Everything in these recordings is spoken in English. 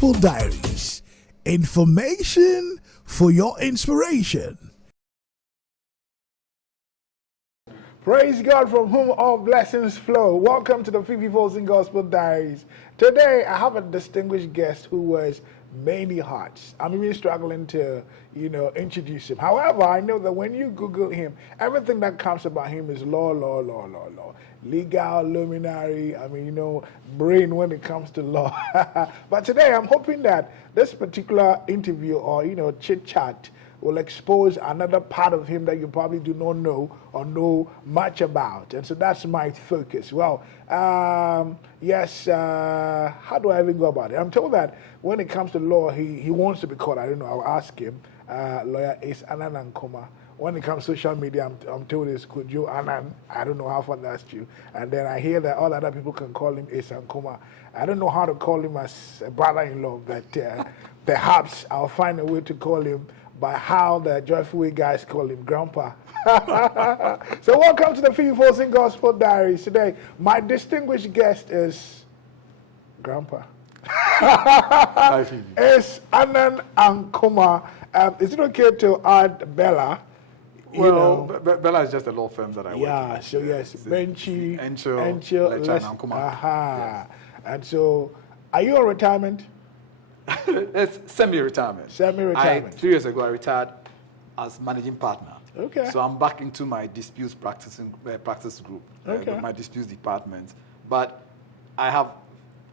Gospel Diaries. Information for your inspiration. Praise God, from whom all blessings flow. Welcome to the Fifi Folson Gospel Diaries. Today, I have a distinguished guest who wears many hats. I'm even struggling to, introduce him. However, I know that when you Google him, everything that comes about him is law. Legal, luminary, brain when it comes to law. But today, I'm hoping that this particular interview or, chit-chat will expose another part of him that you probably do not know or know much about. And so that's my focus. Well, how do I even go about it? I'm told that when it comes to law, he wants to be called, I don't know, I'll ask him, lawyer Ace Anan Ankomah. When it comes to social media, I'm told it's Kujo Anan. I don't know how far that's true. And then I hear that all other people can call him Ace Ankomah. I don't know how to call him as a brother-in-law, but perhaps I'll find a way to call him by how the Joyful Way guys call him Grandpa. So welcome to the Fifi Folson Gospel Diaries. Today, my distinguished guest is Grandpa. Ace Anan Ankomah. Is it okay to add Bella? Bella is just a law firm that I work in. Yeah, so yes, Benchi, Encho, Ankomah. Yes. And so, are you on retirement? It's semi-retirement. 3 years ago, I retired as managing partner. Okay. So I'm back into my disputes practice group, my disputes department. But I have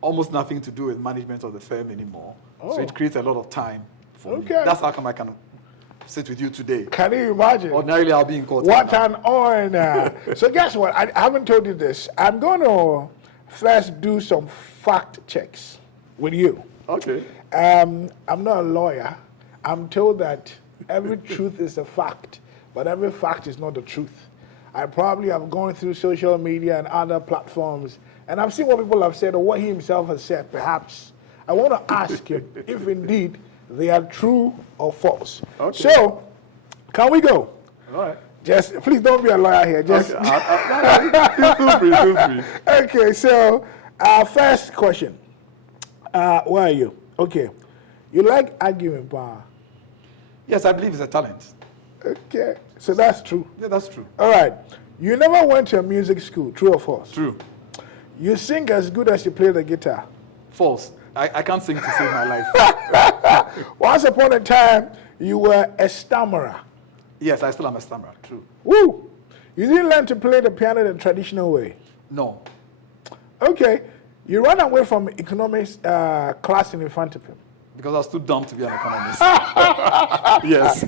almost nothing to do with management of the firm anymore. Oh. So it creates a lot of time for me. Okay. That's how come I can sit with you today. Can you imagine? Ordinarily, I'll be in court. What an honor. So guess what? I haven't told you this. I'm going to first do some fact checks with you. Okay. I'm not a lawyer. I'm told that every truth is a fact, but every fact is not the truth. I probably have gone through social media and other platforms, and I've seen what people have said or what he himself has said, perhaps. I want to ask you if indeed they are true or false. Okay. So, can we go? All right. Just, please don't be a lawyer here. Just Feel free. Okay, so first question. Where are you? Okay. You like arguing, pa? Yes, I believe it's a talent. Okay. So that's true. Yeah, that's true. All right. You never went to a music school, true or false? True. You sing as good as you play the guitar. False. I can't sing to save my life. Once upon a time, you were a stammerer. Yes, I still am a stammerer. True. Woo! You didn't learn to play the piano the traditional way. No. Okay. You ran away from economics class in front of him. Because I was too dumb to be an economist. Yes.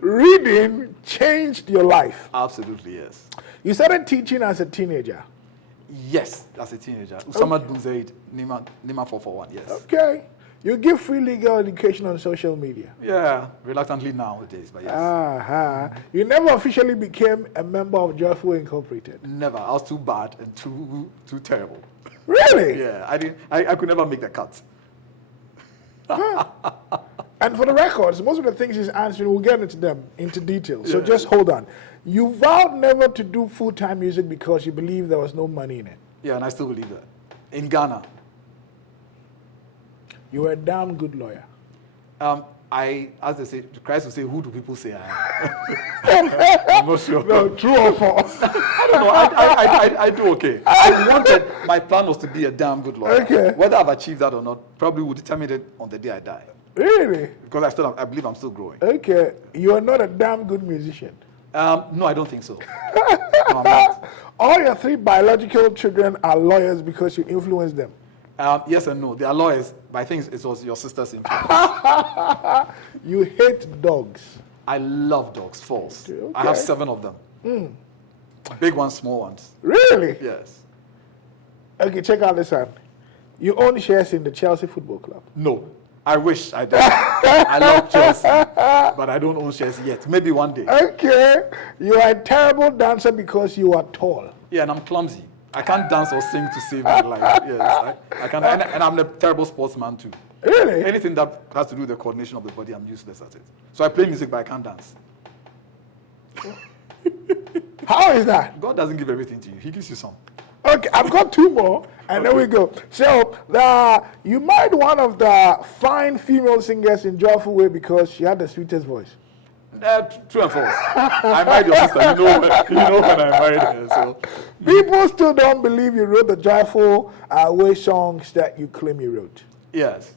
Reading changed your life. Absolutely, yes. You started teaching as a teenager. Yes, as a teenager. Usama Bunzaid, Nima 441, yes. Okay. You give free legal education on social media. Yeah, reluctantly nowadays, but yes. You never officially became a member of Joyful Incorporated. Never. I was too bad and too terrible. Really? Yeah, I could never make the cut. And for the records, most of the things he's answering, we'll get into them into detail. So just hold on. You vowed never to do full-time music because you believed there was no money in it. Yeah, and I still believe that. In Ghana. You were a damn good lawyer. As they say, Christ will say, who do people say I am? I'm not sure. No, true or false? I don't know. I do okay. My plan was to be a damn good lawyer. Okay. Whether I've achieved that or not, probably will determine it on the day I die. Really? Because I believe I'm still growing. Okay. You are not a damn good musician. No, I don't think so. No, I'm not. All your 3 biological children are lawyers because you influenced them. Yes and no. They are lawyers, but I think it was your sister's influence. You hate dogs. I love dogs, false. Okay. I have 7 of them. Big ones, small ones. Really? Yes. Okay, check out this one. You own shares in the Chelsea Football Club. No. I wish I did. I love Chelsea, but I don't own shares yet. Maybe one day. Okay. You are a terrible dancer because you are tall. Yeah, and I'm clumsy. I can't dance or sing to save my life. Yes, I can't. And I'm a terrible sportsman too. Really? Anything that has to do with the coordination of the body, I'm useless at it. So I play music, but I can't dance. How is that? God doesn't give everything to you. He gives you some. Okay, I've got two more, and then we go. So, you married one of the fine female singers in Joyful Way because she had the sweetest voice. True and false. I married your sister. You know when I married her. So people still don't believe you wrote the Joyful Way songs that you claim you wrote. Yes,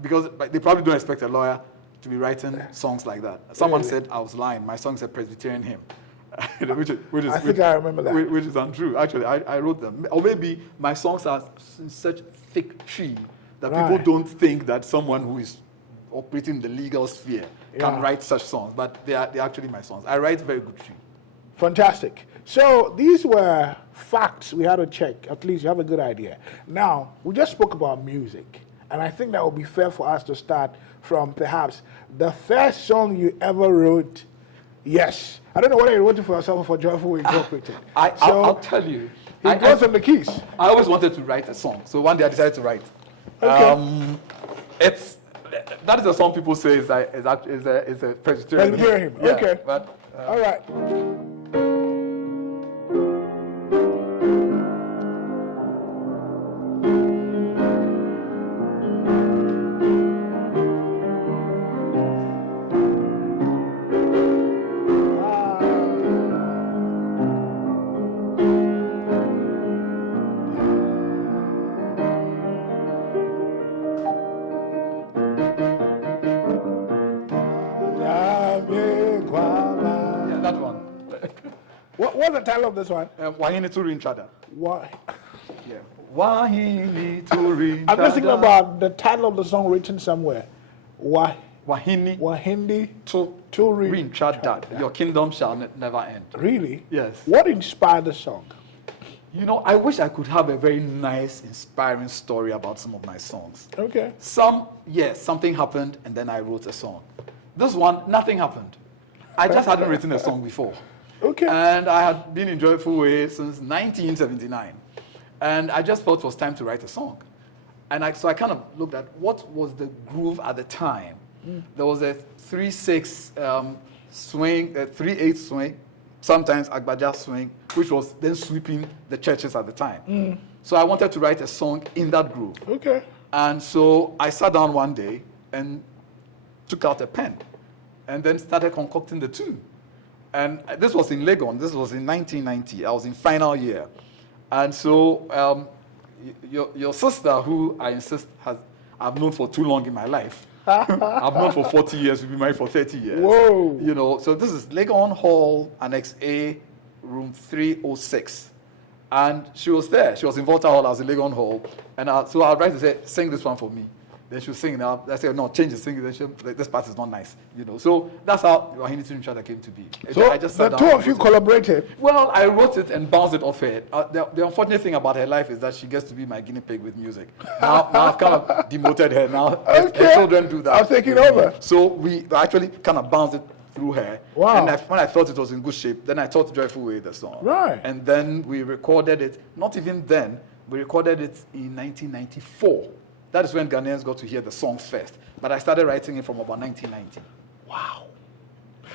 because they probably don't expect a lawyer to be writing songs like that. Someone said I was lying. My song said Presbyterian hymn. I think I remember that. Which is untrue. Actually, I wrote them. Or maybe my songs are in such thick tree that people don't think that someone who is operating in the legal sphere can write such songs. But they're actually my songs. I write very good tree. Fantastic. So these were facts we had to check. At least you have a good idea. Now, we just spoke about music. And I think that would be fair for us to start from perhaps the first song you ever wrote. Yes. I don't know whether you wrote it for yourself or for Joyful Way Incorporated. I'll tell you. He goes on the keys. I always wanted to write a song. So one day I decided to write. Okay. That is a song people say is a Presbyterian hymn. Yeah, okay. But, all right. What's the title of this one? Wahini to Rinchada. Why? Yeah. Wahini to Rinchada. I'm just thinking about the title of the song written somewhere. Why? Wahini to Rinchada. Your kingdom shall never end. Really? Yes. What inspired the song? You know, I wish I could have a very nice, inspiring story about some of my songs. Okay. Something happened and then I wrote a song. This one, nothing happened. I just hadn't written a song before. Okay. And I had been in Joyful Way since 1979. And I just felt it was time to write a song. And so I kind of looked at what was the groove at the time. There was a 3/6 swing, a 3/8 swing, sometimes Agbaja swing, which was then sweeping the churches at the time. So I wanted to write a song in that groove. Okay. And so I sat down one day and took out a pen and then started concocting the tune. And this was in Legon. This was in 1990. I was in final year. And so your sister, who I insist I've known for too long in my life. I've known for 40 years. We've been married for 30 years. Whoa. You know, so this is Legon Hall, Annex A, room 306. And she was there. She was in Volta Hall. I was in Legon Hall. And so I'd write to say, sing this one for me. Then she'll sing it. I say, no, change the singing. Then this part is not nice, you know. So that's how Wahini to Rinchada came to be. So I just the two of you collaborated? Well, I wrote it and bounced it off her. The unfortunate thing about her life is that she gets to be my guinea pig with music. Now I've kind of demoted her. Now her children do that. I'll take it over. So we actually kind of bounced it through her. Wow. And when I thought it was in good shape, then I taught Joyful Way the song. Right. And then we recorded it. Not even then. We recorded it in 1994. That is when Ghanaians got to hear the songs first. But I started writing it from about 1990. Wow.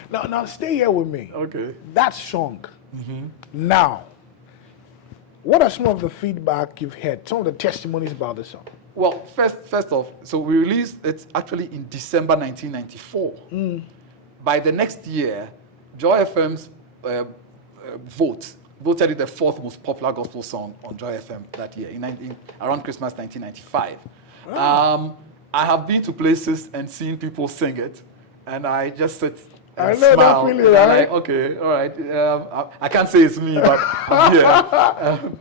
Now stay here with me. Okay. That song. Now, what are some of the feedback you've had? Some of the testimonies about the song? Well, first off, so we released it actually in December 1994. By the next year, Joy FM's voted it the fourth most popular gospel song on Joy FM that year, around Christmas 1995. Wow. I have been to places and seen people sing it, and I just sit and smile. That feeling, right? Like, okay, all right. I can't say it's me, but I'm here.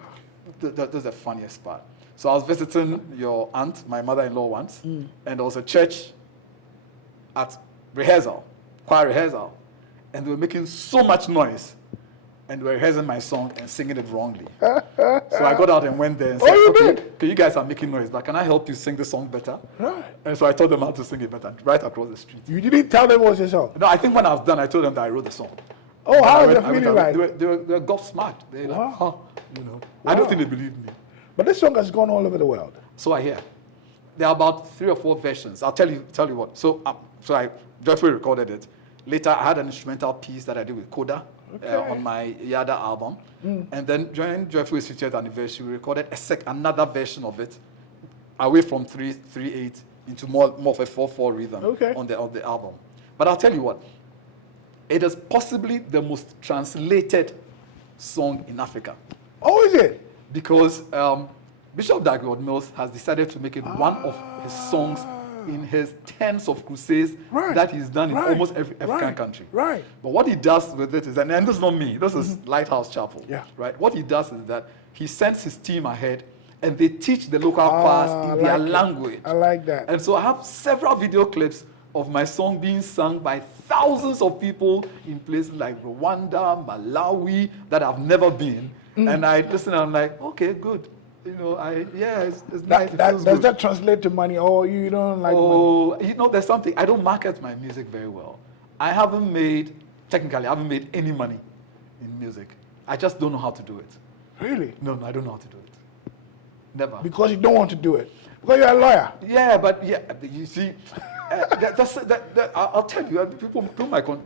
That's the funniest part. So I was visiting your aunt, my mother-in-law once, and there was a church at rehearsal, choir rehearsal, and they were making so much noise. And we were rehearsing my song and singing it wrongly. So I got out and went there and said, okay, you guys are making noise, but can I help you sing the song better? Right. And so I told them how to sing it better, right across the street. You didn't tell them what was your song? No, I think when I was done, I told them that I wrote the song. Oh, how was the feeling like? They were gobsmacked. They were like, huh, you know. Wow. I don't think they believed me. But this song has gone all over the world. So I hear. There are about 3 or 4 versions. I'll tell you what. So I joyfully recorded it. Later, I had an instrumental piece that I did with Koda. on my Yada album. And then during Joyful's 50th anniversary, we recorded another version of it, away from 3/8 into more of a 4/4 rhythm on the album. But I'll tell you what, it is possibly the most translated song in Africa. Oh, is it? Because Bishop Dag Heward-Mills has decided to make it one of his songs in his tens of crusades that he's done in almost every African country. Right. But what he does with it is, and this is not me, this is Lighthouse Chapel. Yeah. Right. What he does is that he sends his team ahead and they teach the local choirs in their language. I like that. And so I have several video clips of my song being sung by thousands of people in places like Rwanda, Malawi, that I've never been. And I listen and I'm like, okay, good. You know, it's nice. Does that translate to money? Or you don't like money? You know, there's something. I don't market my music very well. I haven't made any money in music. I just don't know how to do it. Really? No, I don't know how to do it. Never. Because you don't want to do it. Because you're a lawyer. Yeah, but you see, I'll tell you, people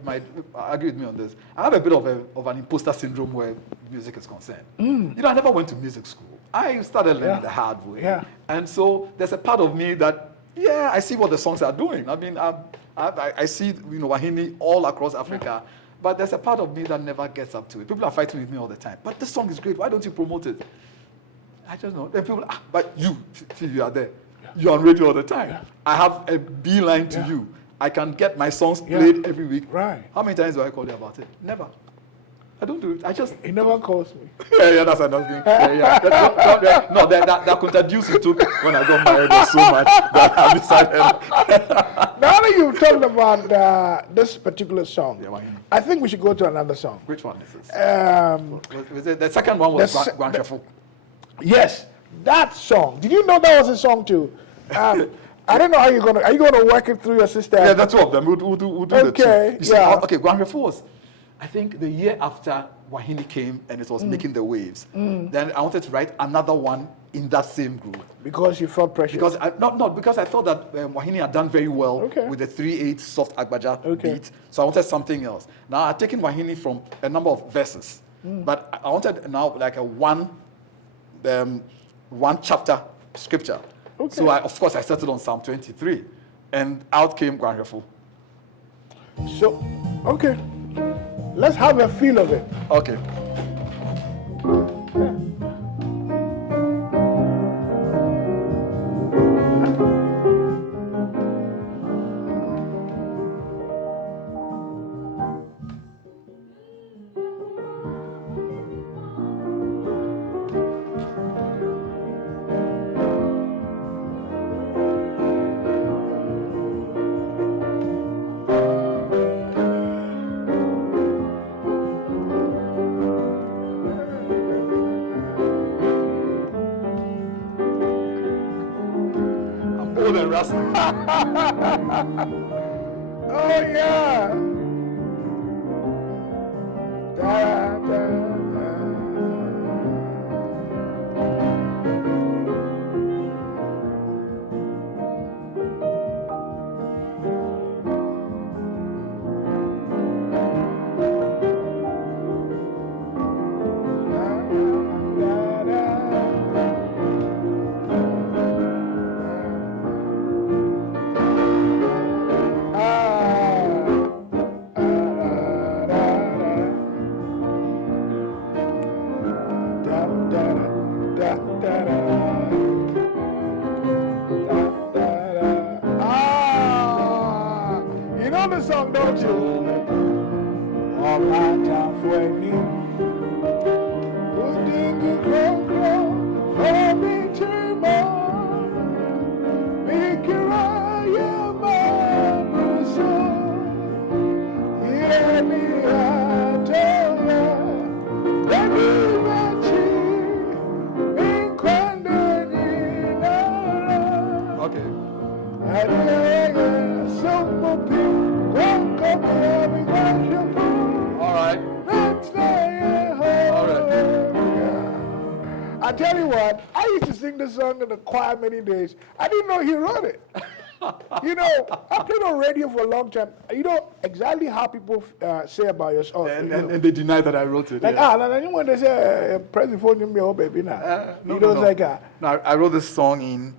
might argue with me on this. I have a bit of an imposter syndrome where music is concerned. You know, I never went to music school. I started learning the hard way. Yeah. And so there's a part of me that, I see what the songs are doing. I mean, I see, Wahini all across Africa, but there's a part of me that never gets up to it. People are fighting with me all the time. But this song is great. Why don't you promote it? I just know. Then people, but you are there. You're on radio all the time. I have a beeline to you. I can get my songs played every week. Right. How many times do I call you about it? Never. I don't do it. He never calls me. That's another thing. No, that contribution took when I got married was so much that I decided. Now that you've talked about this particular song, I think we should go to another song. Which one is this? Was it, the second one was Guanchafu. Yes, that song. Did you know that was a song too? I don't know how are you gonna work it through your system? Yeah, the two of them. We'll do the two. You see, Guanchafu was, I think, the year after Wahini came and it was making the waves. Then I wanted to write another one in that same group. Because you felt pressure? Because because I thought that Wahini had done very well with the 3/8 soft Agbaja beat. So I wanted something else. Now I've taken Wahini from a number of verses, but I wanted now like a one chapter scripture. So of course I settled on Psalm 23, and out came Guanchafu. So, let's have a feel of it. Okay. Oh yeah. Da, da. Song, don't you? All my time for me. Who did you go for me to more? Make your eye, my soul. Hear me, I tell you. Let me let you in Quandonina. Simple people. All right. I tell you what, I used to sing this song in the choir many days. I didn't know he wrote it. You know, I played on radio for a long time. You know exactly how people say about your song. And they deny that I wrote it. Like, yeah. and when they say, President Phone, oh, baby, now. No, You know, no. it's like, No, I wrote this song in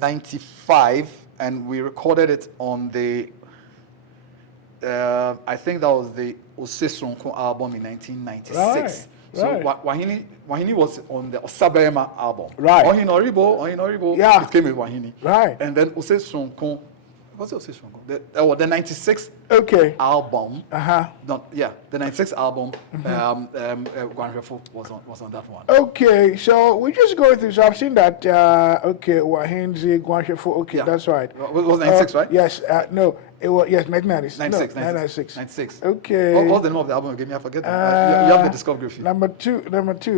95, and we recorded it on the, I think that was the Ose Sonko album in 1996. Right. So Wahini was on the Osaberema album. Right. Ohin Oribo, Yeah. it came with Wahini. Right. And then Ose Sonko, what's Ose Sonko? The 96 okay. album. Uh-huh. The 96 album, Guanrefo was on that one. Okay, so we're just going through. So I've seen that. Okay, Wahinzi, Guanshefo. Okay, Yeah. That's right. It was 96, right? Yes. No, it was 1996. 96, No, 96. 96. Okay. What's the name of the album again? I forget. You have the discography. Number two.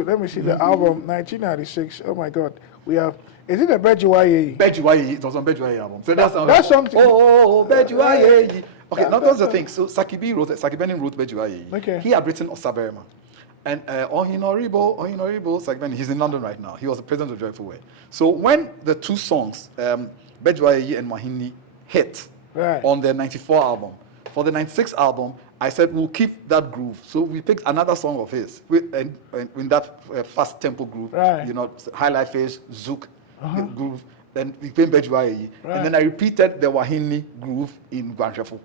Let me see the album. 1996. Oh my God. We have. Is it a Bejuaye? Bejuaye. It was on Bejuaye album. So that's That song. Bejuaye. Okay, now that's the thing. So Sakibenin wrote Bejuaye. Okay. He had written Osaberema. And Ohinoribo, Sakibenin, he's in London right now. He was the president of Joyful Way. So when the two songs, Bejuaye and Wahini, hit on the 94 album, for the 96 album, I said we'll keep that groove. So we picked another song of his in that fast tempo groove. Right. You know, High Life Phase, Zouk groove. Then we came Bejuaye. And then I repeated the Wahini groove in Guanshefo.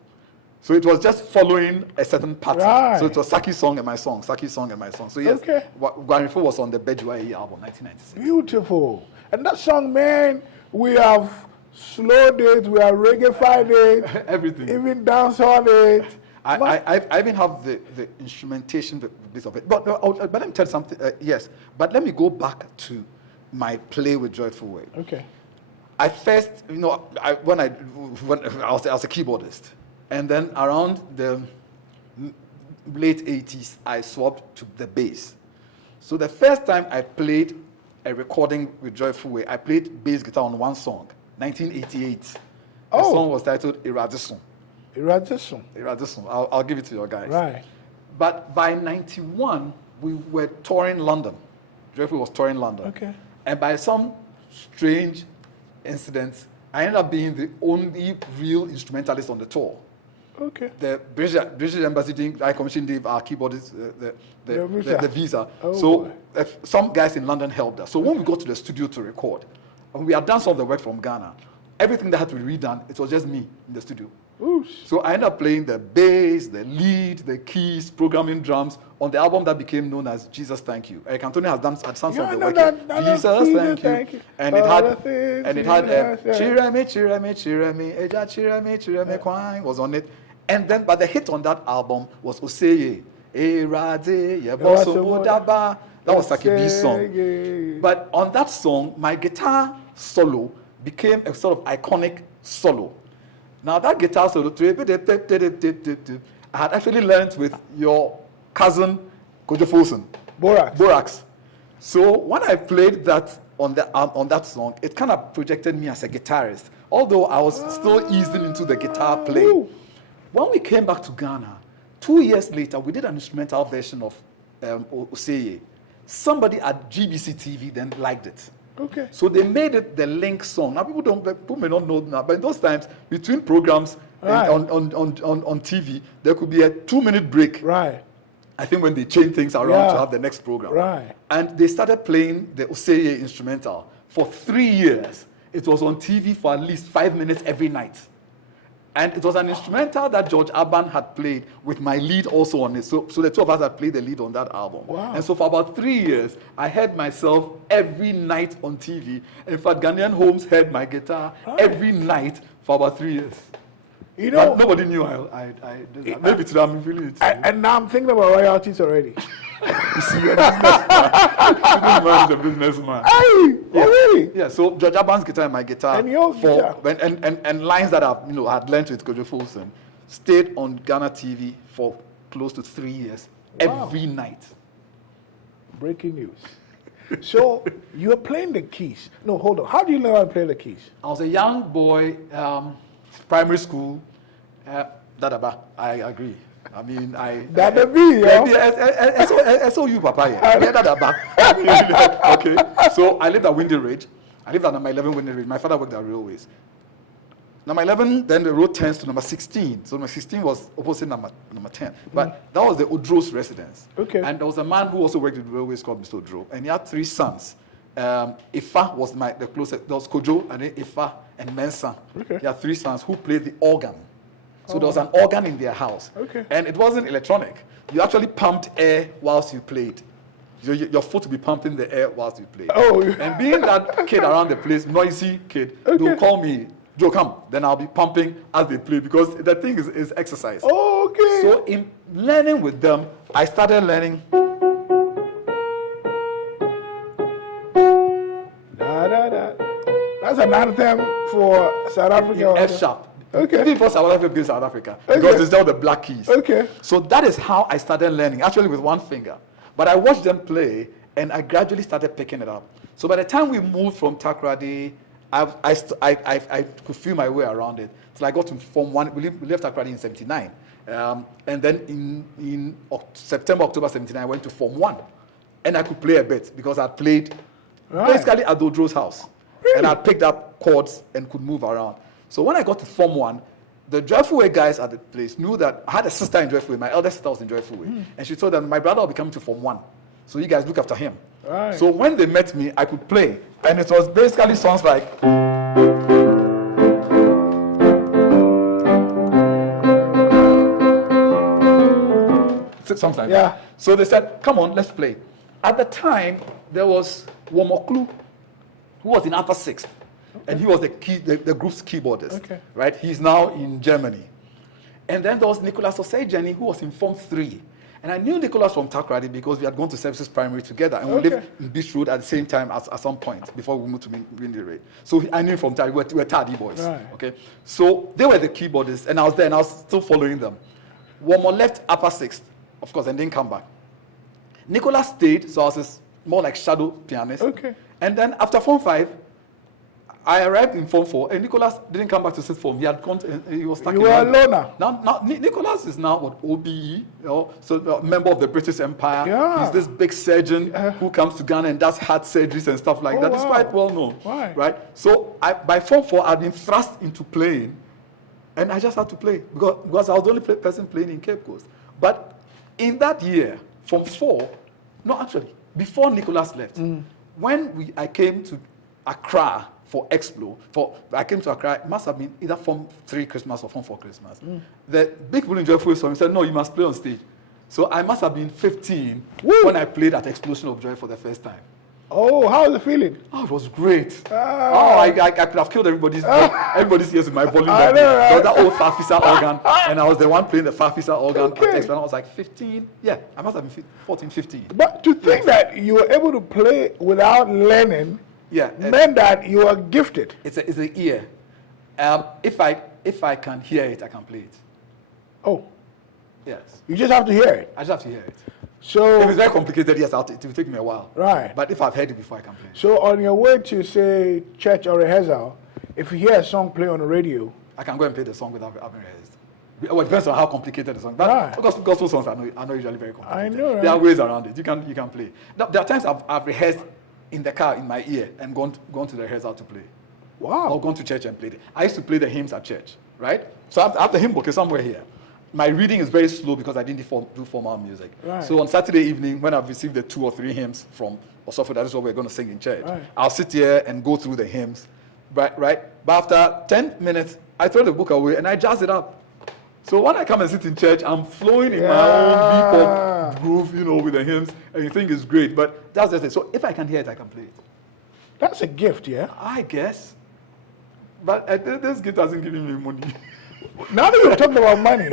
So it was just following a certain pattern. Right. So it was Saki's song and my song, Saki's song and my song. So yes, Okay. Guanshefo was on the Bejuaye album, 1996. Beautiful. And that song, man, we have slowed it, we have reggae-fied it, Everything. even dance on it. I even have the instrumentation bit of it. But let me tell you something. Yes, but let me go back to my play with Joyful Way. Okay. I first, when I was a keyboardist, and then around the late 80s, I swapped to the bass. So the first time I played a recording with Joyful Way, I played bass guitar on one song, 1988. The song was titled Iradisun. Iradisun. I'll give it to your guys. Right. But by 91, we were touring London. Joyful was touring London. Okay. And by some strange incident, I ended up being the only real instrumentalist on the tour. Okay. The British Embassy I commissioned our keyboardist the visa. Oh, so some guys in London helped us. So when we got to the studio to record, and we had done some of the work from Ghana, everything that had to be redone, it was just me in the studio. Oosh. So I ended up playing the bass, the lead, the keys, programming drums on the album that became known as Jesus Thank You. Eric Anthony had done some of the work. Jesus Thank You. And it had Chirame, Kwang was on it. And then, but the hit on that album was Oseye, Erade, Yeboso Odaba. That was like a B song. But on that song, my guitar solo became a sort of iconic solo. Now that guitar solo, I had actually learned with your cousin, Fifi Folson. Borax. So when I played that on that song, it kind of projected me as a guitarist, although I was still easing into the guitar playing. When we came back to Ghana, 2 years later, we did an instrumental version of Oseye. Somebody at GBC TV then liked it. Okay. So they made it the link song. Now people may not know now, but in those times, between programs on TV, there could be a 2-minute break. Right. I think when they change things around to have the next program. Right. And they started playing the Oseye instrumental for 3 years. It was on TV for at least 5 minutes every night. And it was an instrumental that George Aban had played with my lead also on it. So the two of us had played the lead on that album. Wow. And so for about 3 years, I heard myself every night on TV. In fact, Ghanaian Homes heard my guitar every night for about 3 years. You know, but nobody knew I did that. Maybe today I'm feeling it. And now I'm thinking about royalties already. You see, you're a businessman. A businessman. Hey, really? Yeah. So George Aban's guitar and my guitar, And your guitar. and lines that I had learned with Fifi Folson, stayed on Ghana TV for close to 3 years, every night. Breaking news. So you're playing the keys. No, hold on. How do you learn how to play the keys? I was a young boy, primary school. Dadaba, I agree. I mean, That be, yo. So you, Papa. Yeah, Dadaba. Okay. So I lived at Windy Ridge. I lived at number 11 Windy Ridge. My father worked at railways. Number 11, then the road turns to number 16. So number 16 was opposite number 10. But that was the Odro's residence. Okay. And there was a man who also worked with the railways called Mr. Odro. And he had 3 sons. Ifa was the closest. There was Kojo, and then Ifa, and Mensah. Okay. He had 3 sons who played the organ. So there was an organ in their house. Okay. And it wasn't electronic. You actually pumped air whilst you played. Your foot would be pumping the air whilst you played. Oh. And being that kid around the place, noisy kid, they'll call me, Joe, come. Then I'll be pumping as they play because the thing is exercise. Oh, okay. So in learning with them, I started learning. Da, da, da. That's an anthem for South Africa. F sharp. Okay. Even for South Africa, in South Africa, because it's all the black keys. Okay. So that is how I started learning, actually with one finger. But I watched them play, and I gradually started picking it up. So by the time we moved from Takoradi, I could feel my way around it. So I got to Form 1. We left Takoradi in 79. And then in September, October 79, I went to Form 1. And I could play a bit because I played basically at Dodro's house. Really? And I picked up chords and could move around. So when I got to Form 1, the Joyful Way guys at the place knew that I had a sister in Joyful Way. My elder sister was in Joyful Way. And she told them, my brother will be coming to Form 1. So you guys look after him. Right. So when they met me, I could play. And it was basically songs like... Something like that. So they said, come on, let's play. At the time, there was Womoklu, who was in upper 6th. And he was the group's keyboardist. Okay. Right? He's now in Germany. And then there was Nicholas Osei-Jenny, who was in Form 3. And I knew Nicholas from Takoradi because we had gone to Services Primary together. And we lived in Beach Road at the same time at some point before we moved to Windy Ray. So I knew him from Takoradi. We were Tardy boys. Right. Okay. So they were the keyboardists, and I was there, and I was still following them. Womo left upper 6th, of course, and didn't come back. Nicholas stayed, so I was more like shadow pianist. Okay. And then after Form 5, I arrived in Form 4, and Nicholas didn't come back to 6th form. He had gone. He was stuck. You were a loner. Now, Nicholas is now what OBE, so a member of the British Empire. Yeah. He's this big surgeon who comes to Ghana and does heart surgeries and stuff like that. Wow. It's quite well known, Right. So by Form 4, I'd been thrust into playing, and I just had to play because I was the only person playing in Cape Coast. But in that year, Form 4, no, actually, before Nicholas left, when I came to Accra for Explo, I came to Accra, it must have been either Form 3 Christmas or Form 4 Christmas. The big people in Joyful Way said, no, you must play on stage. So I must have been 15 when I played at Explosion of Joy for the first time. Oh, how was the feeling? Oh, it was great. I could have killed everybody's ears with my volume. I know, There right? was that old Farfisa organ, and I was the one playing the Farfisa organ Okay. at Explo. I was like 15. Yeah, I must have been 14, 15. But to think that you were able to play without learning meant that you were gifted. It's an ear. If I can hear it, I can play it. Oh, Yes. you just have to hear it. I just have to hear it. If So, it's very complicated, yes, it will take me a while. Right. But if I've heard it before, I can play it. so on your way to, say, church or rehearsal, if you hear a song play on the radio, I can go and play the song without having rehearsed. Well, it depends on how complicated the song. But Right. because gospel songs are not usually very complicated. I know, There are right? ways around it. You can play. Now, there are times I've rehearsed in the car in my ear and gone to the rehearsal to play. Or wow. gone to church and played it. I used to play the hymns at church, right? So I have the hymn book is somewhere here. My reading is very slow because I didn't do formal music. Right. So on Saturday evening, when I've received the 2 or 3 hymns from Osofo, that is what we're going to sing in church. Right. I'll sit here and go through the hymns, right? But after 10 minutes, I throw the book away and I jazz it up. So when I come and sit in church, I'm flowing in my own bebop groove, with the hymns, and you think it's great. But that's just it. So if I can hear it, I can play it. That's a gift, yeah? I guess. But this gift hasn't given me money. Now that you're talking about money,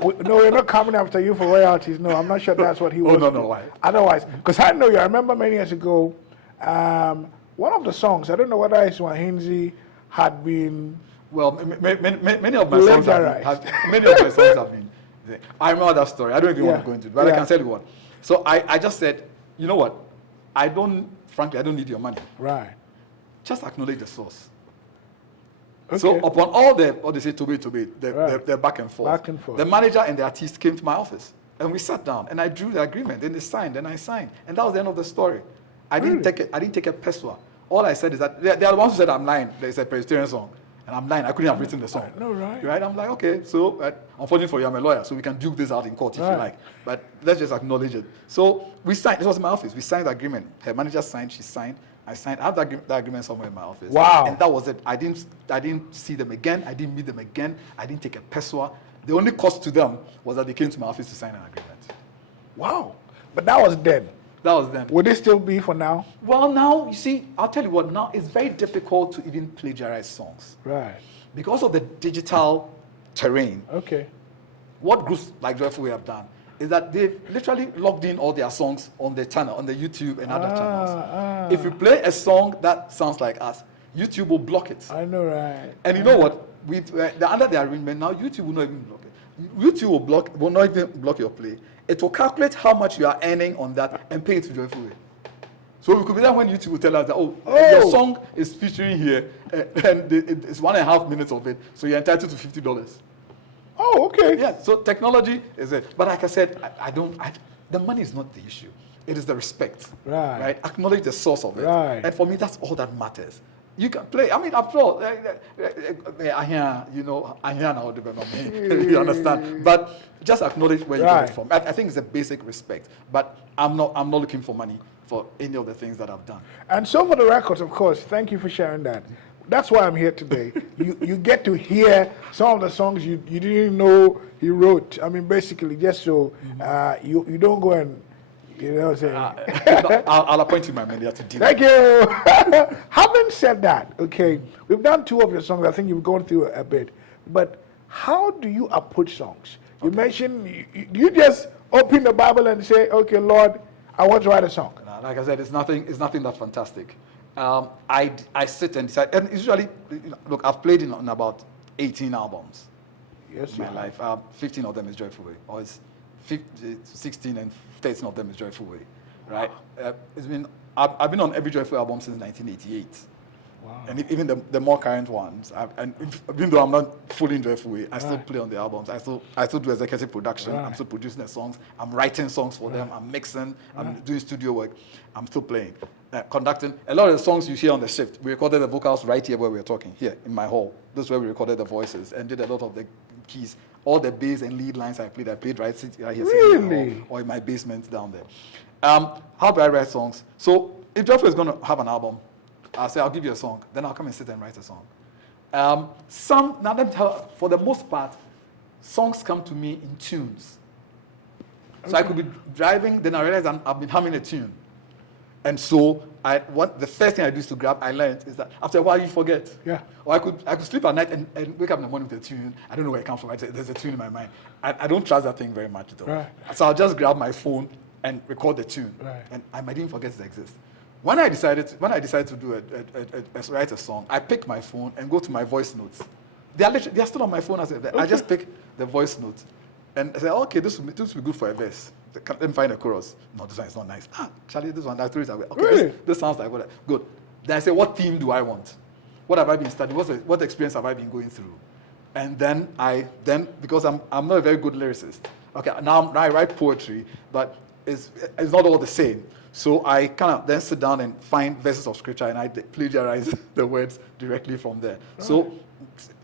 no, we're not coming after you for royalties. No, I'm not sure that's what he was. no, why? Otherwise, because I know you, I remember many years ago, one of the songs, I don't know whether it's Wahinzi had been. Well, many of my songs have been. I remember that story. I don't even want to go into it, but I can tell you what. So I just said, you know what? Frankly, I don't need your money. Right. Just acknowledge the source. Okay. So upon all they say to be, they're back and forth. Back and forth. The manager and the artist came to my office, and we sat down, and I drew the agreement, and they signed, and I signed, and that was the end of the story. I didn't take a peso. All I said is that they are the ones who said I'm lying. There's a Presbyterian song, And I'm lying. I couldn't have written the song. No, right. Right? I'm like, okay, so unfortunately for you, I'm a lawyer, so we can duke this out in court if you like. But let's just acknowledge it. So we signed. This was in my office. We signed the agreement. Her manager signed. She signed. I signed. I have that agreement somewhere in my office. Wow. And that was it. I didn't see them again. I didn't meet them again. I didn't take a peso. The only cost to them was that they came to my office to sign an agreement. Wow. But that was then. That was then. Would it still be for now? Well, now, you see, I'll tell you what, now it's very difficult to even plagiarize songs. Right. Because of the digital terrain. Okay. What groups like Joyful Way have done is that they've literally logged in all their songs on the channel, on the YouTube and other channels. If you play a song that sounds like us, YouTube will block it. I know, right. And you know what? Under the arrangement now, YouTube will not even block it. YouTube will not even block your play. It will calculate how much you are earning on that and pay it to Joyful Way. So we could be there when YouTube will tell us that, your song is featuring here, and it's 1.5 minutes of it, so you're entitled to $50. Oh, okay. Yeah, so technology is it. But like I said, the money is not the issue. It is the respect. Right. Acknowledge the source of it. Right. And for me, that's all that matters. You can play. I mean, after all, I hear now, you understand? But just acknowledge where you get it from. I think it's a basic respect. But I'm not looking for money for any of the things that I've done. And so for the records, of course, thank you for sharing that. That's why I'm here today. You get to hear some of the songs you didn't know he wrote. I mean, basically, just so you don't go and, you know what I'm saying? I'll appoint you my manager to deal. Thank you. Having said that, okay, we've done 2 of your songs. I think you've gone through a bit. But how do you approach songs? You mentioned you just open the Bible and say, okay, Lord, I want to write a song. Like I said, it's nothing that fantastic. I sit and decide, and usually, look, I've played in about 18 albums in my life. 15 of them is Joyful Way, or it's 16 and 13 of them is Joyful Way, right? I've been on every Joyful album since 1988. Wow. And even the more current ones, even though I'm not fully in Joyful Way, I still play on the albums. I still do executive production. I'm still producing the songs. I'm writing songs for them. I'm mixing. I'm doing studio work. I'm still playing, conducting. A lot of the songs you hear on the shift, we recorded the vocals right here where we're talking, here in my hall. This is where we recorded the voices and did a lot of the keys. All the bass and lead lines I played right here really? or in my basement down there. How do I write songs? So if Joyful is going to have an album, I'll say, I'll give you a song. Then I'll come and sit and write a song. Now let me tell you, for the most part, songs come to me in tunes. So I could be driving, then I realize I've been humming a tune. And so the first thing I do is to grab, I learned, is that after a while you forget. Yeah. Or I could sleep at night and wake up in the morning with a tune. I don't know where it comes from. There's a tune in my mind. I don't trust that thing very much though. Right. So I'll just grab my phone and record the tune. Right. And I might even forget it exists. When I decided to do write a song, I pick my phone and go to my voice notes. They are still on my phone. I just pick the voice notes and I say, okay, this will be good for a verse. Let me find a chorus. No, this one is not nice. Charlie, this one, I threw it away. Okay, really? This sounds like what? Good. Then I say, what theme do I want? What have I been studying? What experience have I been going through? And then because I'm not a very good lyricist. Okay, now I write poetry, but it's not all the same. So I kind of then sit down and find verses of scripture and I plagiarize the words directly from there. Right. So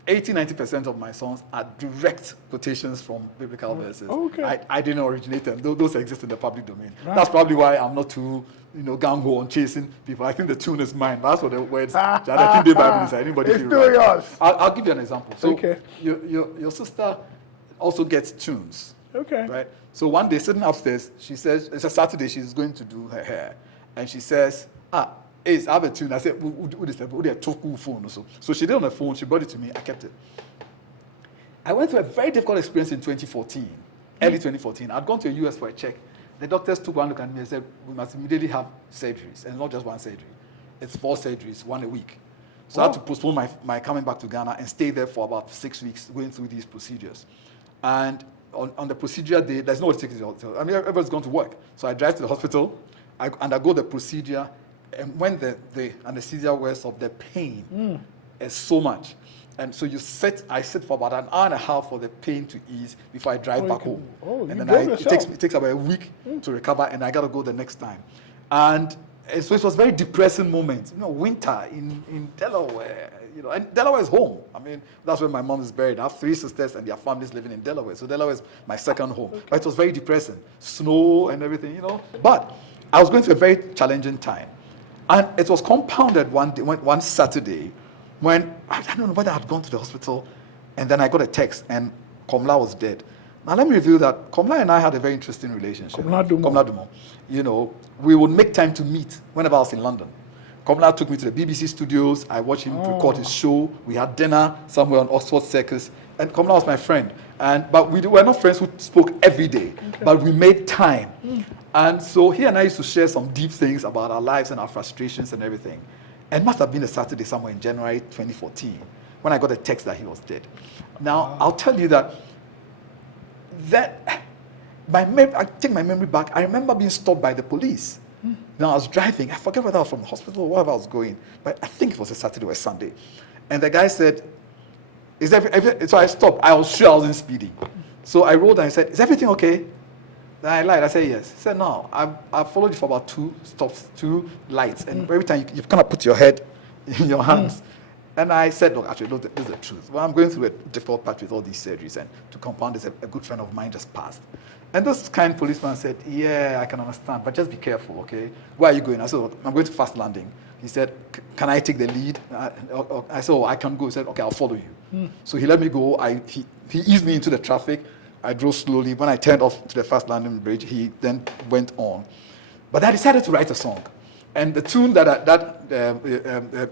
80-90% of my songs are direct quotations from biblical verses. Okay. I didn't originate them. Those exist in the public domain. Right. That's probably why I'm not too gung-ho on chasing people. I think the tune is mine. That's what the words. I think the Bible is anybody. It's still yours. I'll give you an example. So your sister also gets tunes. Okay. Right. So one day, sitting upstairs, she says, it's a Saturday, she's going to do her hair. And she says, Ace, I have a tune. I said, what is that? What is a Toku phone also? So she did on the phone, she brought it to me, I kept it. I went through a very difficult experience in 2014, early 2014. I'd gone to the US for a check. The doctors took one look at me and said, we must immediately have surgeries. And it's not just one surgery. It's 4 surgeries, 1 a week. So I had to postpone my coming back to Ghana and stay there for about 6 weeks going through these procedures. And on the procedure day, there's no one to take the hospital. I mean, everyone's going to work. So I drive to the hospital, I undergo the procedure, and when the anesthesia wears off, the pain is so much. And so I sit for about an hour and a half for the pain to ease before I drive back home. And then it takes about a week to recover, and I got to go the next time. And so it was a very depressing moment. Winter in Delaware, and Delaware is home. I mean, that's where my mom is buried. I have 3 sisters and their families living in Delaware. So Delaware is my second home. Okay. But it was very depressing. Snow and everything, But I was going through a very challenging time. And it was compounded one Saturday when, I don't know whether I had gone to the hospital, and then I got a text, and Komla was dead. Now, let me reveal that Komla and I had a very interesting relationship. Komla Dumont. We would make time to meet whenever I was in London. Komla took me to the BBC studios. I watched him record his show. We had dinner somewhere on Oxford Circus. And Komla was my friend. But we were not friends who spoke every day. Okay. But we made time. And so he and I used to share some deep things about our lives and our frustrations and everything. And it must have been a Saturday somewhere in January 2014 when I got a text that he was dead. Now, I'll tell you that I take my memory back. I remember being stopped by the police. Now I was driving. I forget whether I was from the hospital or wherever I was going, but I think it was a Saturday or a Sunday. And the guy said, so I stopped. I was sure I wasn't speeding. So I rolled and I said, is everything okay? Then I lied. I said, yes. He said, no, I've followed you for about 2 stops, 2 lights. And every time you kind of put your head in your hands. And I said, look, actually, look, this is the truth. Well, I'm going through a difficult patch with all these surgeries. And to compound this, a good friend of mine just passed. And this kind policeman said, yeah, I can understand, but just be careful, okay? Where are you going? I said, I'm going to Fast Landing. He said, can I take the lead? I said, I can go. He said, okay, I'll follow you. So he let me go. He eased me into the traffic. I drove slowly. When I turned off to the Fast Landing bridge, he then went on. But I decided to write a song. And the tune that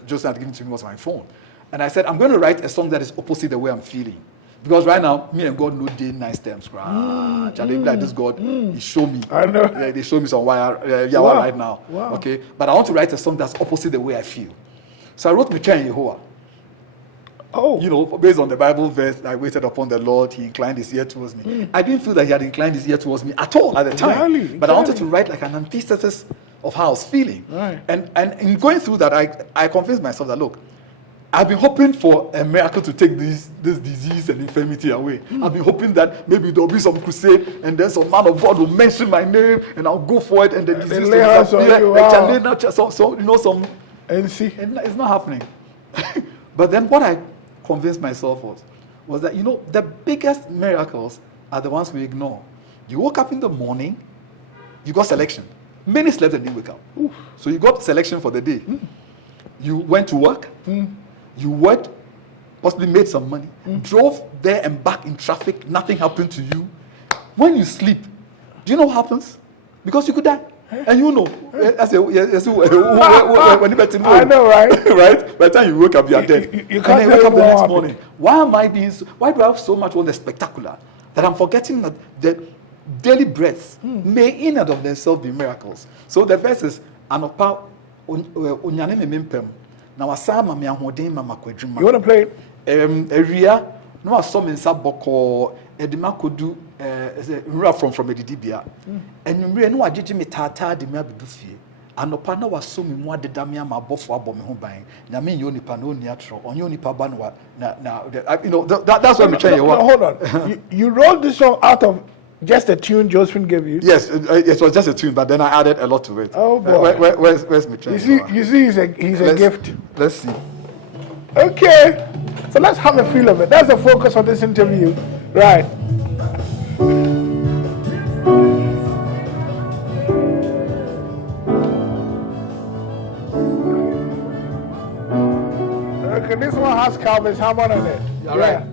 Joseph had given to me was my phone. And I said, I'm going to write a song that is opposite the way I'm feeling. Because right now, me and God no day nice terms. Like this God, He showed me. I know. Yeah, they show me some yawa right now. Wow. Okay, but I want to write a song that's opposite the way I feel. So I wrote Micha and Yehovah. Based on the Bible verse, I waited upon the Lord, He inclined His ear towards me. I didn't feel that He had inclined His ear towards me at all at the time. Exactly. But I wanted to write like an antithesis of how I was feeling. Right. And in going through that, I convinced myself that, look, I've been hoping for a miracle to take this disease and infirmity away. I've been hoping that maybe there'll be some crusade and then some man of God will mention my name and I'll go for it and the disease will disappear. Some and see, and it's not happening. But then what I convinced myself was that the biggest miracles are the ones we ignore. You woke up in the morning, you got selection. Many slept and didn't wake up. Oof. So you got selection for the day. You went to work. You worked, possibly made some money, drove there and back in traffic, nothing happened to you. When you sleep, do you know what happens? Because you could die. And I know, right? Right? By the time you wake up, you are dead. You can't wake up the next morning. Why do I have so much on the spectacular that I'm forgetting that the daily breaths may in and of themselves be miracles? So the verse is, Anopa onyane memempem. Na wasama me ahoden mama kwadwuma. You want to play it? Area no aso me nsa boko edima kodu nra from edidibia. Enwumre no agege me tata de me abedu fie. Anopa na waso me mu adeda me ama abofo abo me ho ban. Na me nyo nipa no ni atro. Onyo nipa ba no that's what I'm trying to hold on. You wrote this song out of just a tune Josephine gave you? Yes, it was just a tune, but then I added a lot to it. Oh boy. Where's my train? You see he's a gift. Let's see. Okay. So let's have a feel of it. That's the focus of this interview. Right. Okay, this one has Calvin's Hammond on it. All right.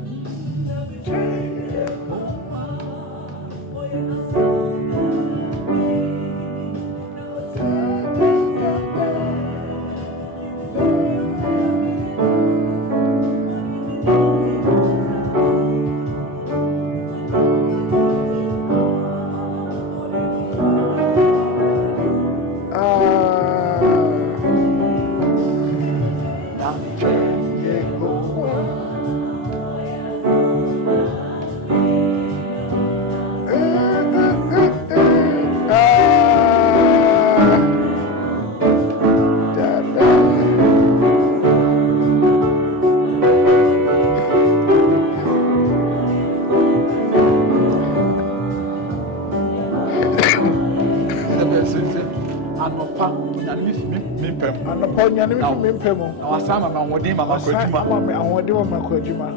pem. And upon your name from Impemo. Our son, Mama, Wadi, Mama, Kojima. I want to do my Kojima.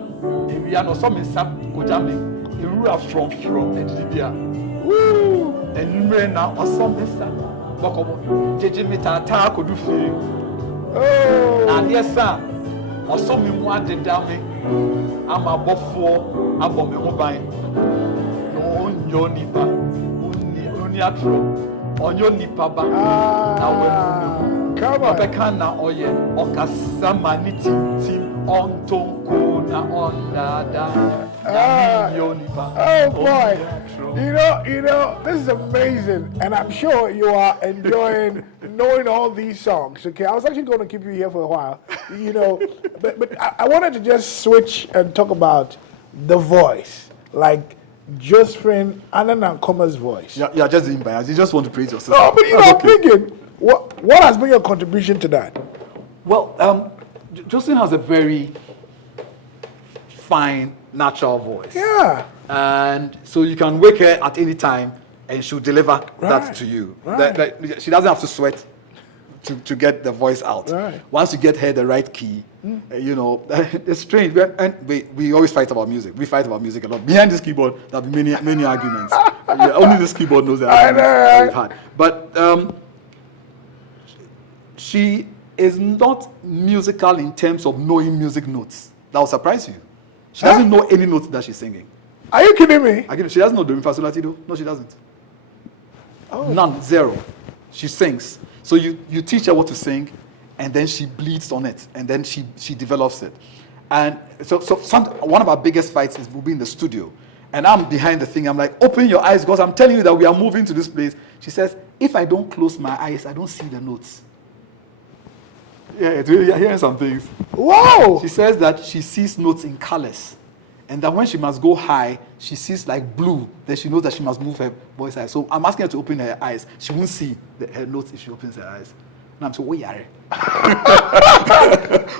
If you are not some in Sam Kojami, you rule from Edibia. Woo! And you now or some in Sam. Bokobo, Jimita, Taku, Oh! and yes, sir. Or some in one the dummy. I'm a buffo, I'm a mobile. No, your nipa, only on your nipa. Come on. Bekana oye okasama ni tim on tonko na on dada. Oh boy, you know, this is amazing, and I'm sure you are enjoying knowing all these songs. Okay, I was actually going to keep you here for a while, you know, but I wanted to just switch and talk about the voice, like Josephine Anan Ankomah's voice. Yeah, just being biased. You just want to praise yourself. No, but you know, I'm thinking, what has been your contribution to that? Well, Josephine has a very fine, natural voice. Yeah. And so you can wake her at any time and she'll deliver that to you. Right. That she doesn't have to sweat to get the voice out. Right. Once you get her the right key, you know, it's strange. And we always fight about music. We fight about music a lot. Behind this keyboard, there'll be many arguments. Yeah, only this keyboard knows the arguments that we've had. But she is not musical in terms of knowing music notes. That will surprise you. She doesn't know any notes that she's singing. Are you kidding me? She doesn't know doing Versatility though. No, she doesn't. Oh. None, zero. She sings. So you teach her what to sing, and then she bleeds on it, and then she develops it. And so one of our biggest fights will be in the studio. And I'm behind the thing. I'm like, open your eyes, because I'm telling you that we are moving to this place. She says, if I don't close my eyes, I don't see the notes. Yeah, you're hearing some things. Whoa! She says that she sees notes in colors. And that when she must go high, she sees like blue. Then she knows that she must move her voice eyes. So I'm asking her to open her eyes. She won't see her notes if she opens her eyes. And I'm saying, where are you?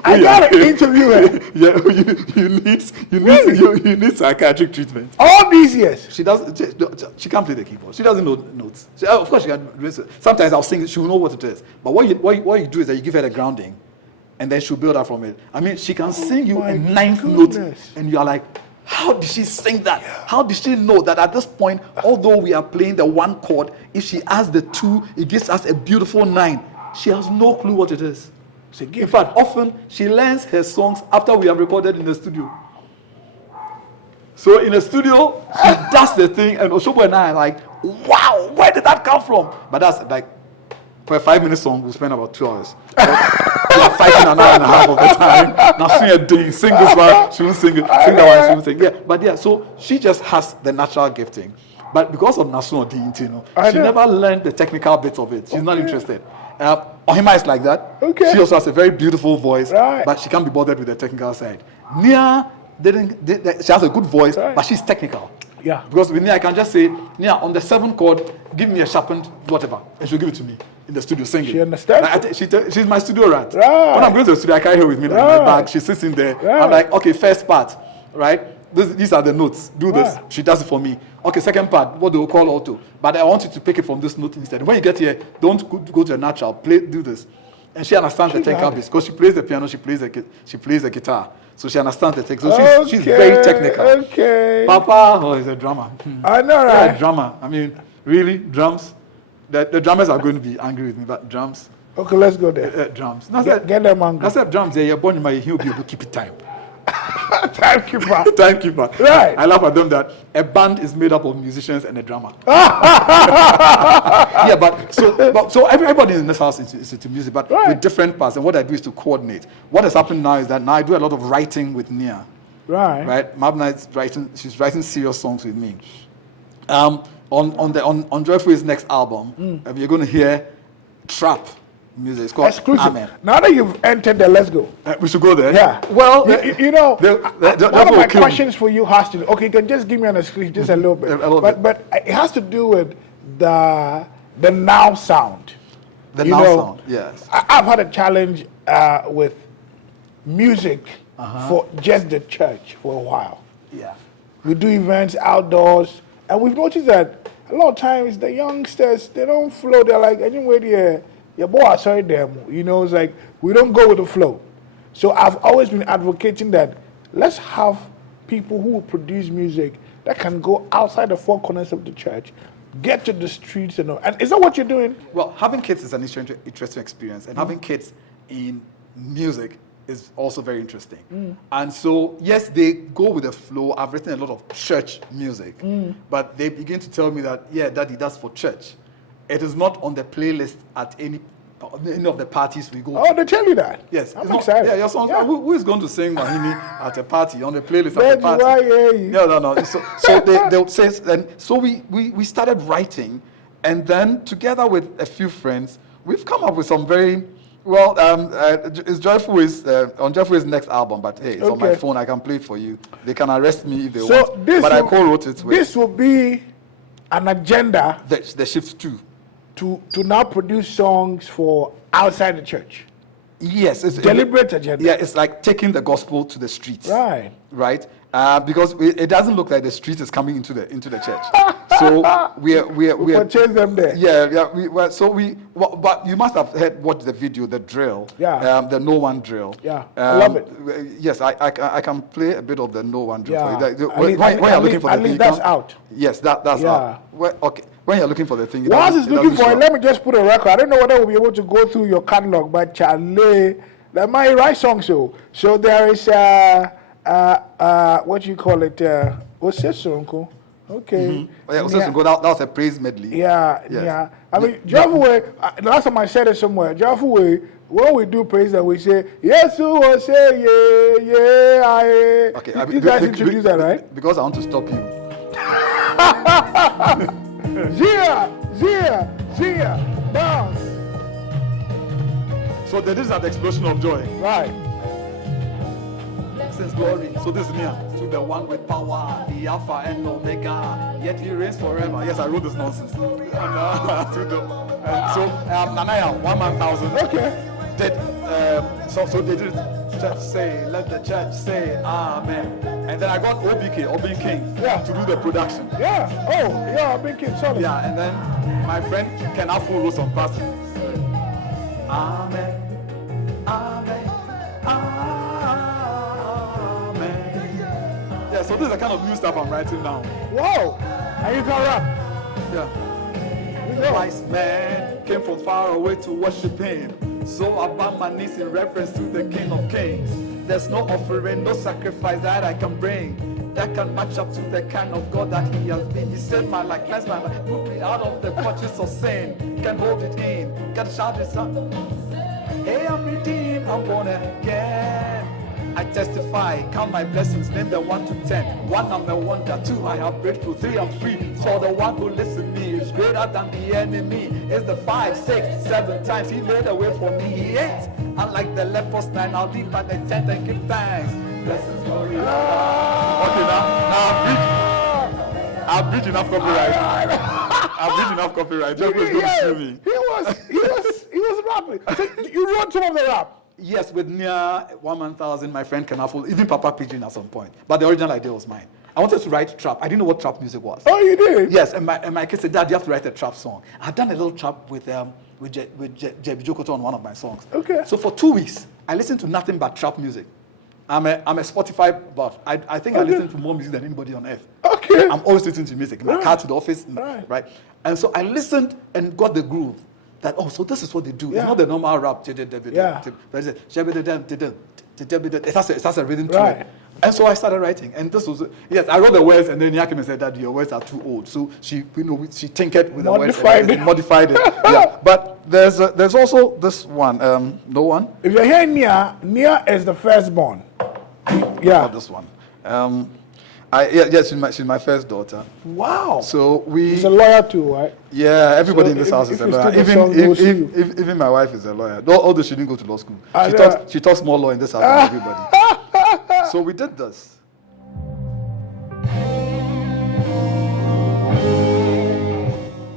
I gotta interview her. Yeah, you need psychiatric treatment. All these years. She can't play the keyboard. She doesn't know notes. Of course she can. Sometimes I'll sing. She will know what it is. But what you do is that you give her the grounding, and then she'll build up from it. I mean, she can sing you a ninth note, and you are like, how did she sing that? How did she know that at this point, although we are playing the one chord, if she adds the two, it gives us a beautiful 9. She has no clue what it is. In fact, often she learns her songs after we have recorded in the studio. So in the studio, she does the thing, and Oshobo and I are like, wow, where did that come from? But that's like, for a 5-minute song, we'll spend about 2 hours. We are fighting an hour and a half of the time. Now sing this one, she won't sing it, sing that one, she won't sing. Yeah, but yeah, so she just has the natural gifting. But because of National DNT, she never learned the technical bits of it. She's not interested. Ohima is like that. Okay. She also has a very beautiful voice, right, but she can't be bothered with the technical side. Nia she has a good voice, right, but she's technical. Yeah. Because with Nia, I can just say, Nia, on the 7th chord, give me a sharpened whatever, and she'll give it to me in the studio singing. She understands. Like, she's my studio rat. Right. When I'm going to the studio, I carry her with me in my bag. She sits in there. Right. I'm like, okay, first part, right? These are the notes. Do this. Right. She does it for me. Okay, second part, what they will call auto. But I want you to pick it from this note instead. When you get here, don't go to the natural. Do this. And she understands the technical bits because she plays the piano, she plays the guitar. So she understands the technical. So she's very technical. Okay. Papa, he's a drummer. I know, right? Yeah, drummer. I mean, really, drums. The drummers are going to be angry with me, but drums. Okay, let's go there. Drums. Get them angry. I said drums. You're born in my. He'll be able to keep it time. Timekeeper. Timekeeper. Right. I laugh at them that a band is made up of musicians and a drummer. Yeah, but so everybody in this house is into music, but with different parts. And what I do is to coordinate. What has happened now is that now I do a lot of writing with Nia. Right. Right. Mabna is writing. She's writing serious songs with me. On Joyful's next album, you're going to hear trap music. It's called exclusive. Amen. Now that you've entered there, let's go. We should go there. Yeah. Well, you know, one of my questions for you has to. Okay, you can just give me an exclusive, just a little bit. But it has to do with the now sound. The now sound. Yes. I've had a challenge with music for just the church for a while. Yeah. We do events outdoors, and we've noticed that a lot of times the youngsters, they don't flow. They're like, anyway, your boy, I saw them. It's like we don't go with the flow. So I've always been advocating that let's have people who will produce music that can go outside the four corners of the church, get to the streets and all. And is that what you're doing? Well, having kids is an interesting experience, and having kids in music is also very interesting. And so, yes, they go with the flow. I've written a lot of church music, but they begin to tell me that, yeah, Daddy, that's for church. It is not on the playlist at any of the parties we go to. Oh, they tell you that? Yes. I'm excited. Yeah, your song. Yeah. Who is going to sing Mahini at a party, on the playlist at a Daddy, party? why, yeah. No. So they'll say, and so we started writing, and then together with a few friends, we've come up with some very, well, it's Joyful Ways, on Joyful Ways' next album, but hey, it's on my phone, I can play it for you. They can arrest me if they want, but I co-wrote it with. This will be an agenda. The shift too. To now produce songs for outside the church. Yes, it's deliberate agenda. Yeah, it's like taking the gospel to the streets. Right. Because it doesn't look like the street is coming into the church. So we purchase them there. Yeah. But you must have watched the video, the drill. Yeah. The no one drill. Yeah. I love it. Yes, I can play a bit of the no one drill. Yeah. For you. When you're looking for the thing, that's out. Yes, that's out. Okay. When you're looking for the thing, once it's looking for it, let me just put a record. I don't know whether we'll be able to go through your catalog, but Charlie, that might write songs. So there is what you call it? What's this song? Okay. Yeah, that was a praise medley. Yeah. I mean, Joyful, the last time I said it somewhere, Joyful, when we do praise that, we say, yes, who will say, yeah. Okay, you guys introduce that, right? Because I want to stop you. Zia, bounce. So this is an explosion of joy. Right. Since glory. So this is near to the one with power, the Alpha and Omega. Yet he reigns forever. Yes, I wrote this nonsense. So Nanaya, 1,000. Okay. So they did church say, let the church say amen. And then I got Obin King, to do the production. Yeah. Oh, yeah, Obin King, sorry. Yeah, and then my friend Ken Afo wrote some passages. Amen. Yeah, so this is the kind of new stuff I'm writing now. Whoa! And you can rap. Yeah. Wise man came from far away to worship him. So I bow my knees in reference to the King of Kings. There's no offering, no sacrifice that I can bring that can match up to the kind of God that he has been. He saved my life, cleansed my life, put me out of the clutches of sin. Can hold it in, can shout it out. Hey, I'm redeemed, I'm born again. I testify, count my blessings, name them 1 to 10. 1, I'm a wonder. 2, I have breakthrough. 3, I'm free. For the one who listens to me is greater than the enemy. It's the 5, 6, 7 times he made a way for me. He ain't. Unlike the lepers 9, I'll leave by the 10th and give thanks. Blessings, glory. Okay, now I've breached enough copyright. I've breached enough copyright. Joe is going to sue me. He was rapping. So you wrote some of the rap. Yes, with near 1,000, my friend Kanafo, even Papa Pigeon at some point. But the original idea was mine. I wanted to write trap. I didn't know what trap music was. Oh, you did? Yes, and my kid said, Dad, you have to write a trap song. I had done a little trap with Jebi Jokoto on one of my songs. Okay. So for 2 weeks, I listened to nothing but trap music. I'm a Spotify buff. I think I listen to more music than anybody on earth. Okay. I'm always listening to music in my car to the office, right? And so I listened and got the groove. That so this is what they do. It's not the normal rap. It has a rhythm to it. And so I started writing, and this was I wrote the words, and then Yakim said that your words are too old. So she she tinkered with the words, modified it. Yeah, but there's also this one. No one. If you're hearing Nia is the firstborn. Yeah. This one. Yes, she's my first daughter. Wow. So She's a lawyer too, right? Yeah, everybody in this house is a lawyer. Even my wife is a lawyer. Although she didn't go to law school. She talks more law in this house than everybody. So we did this.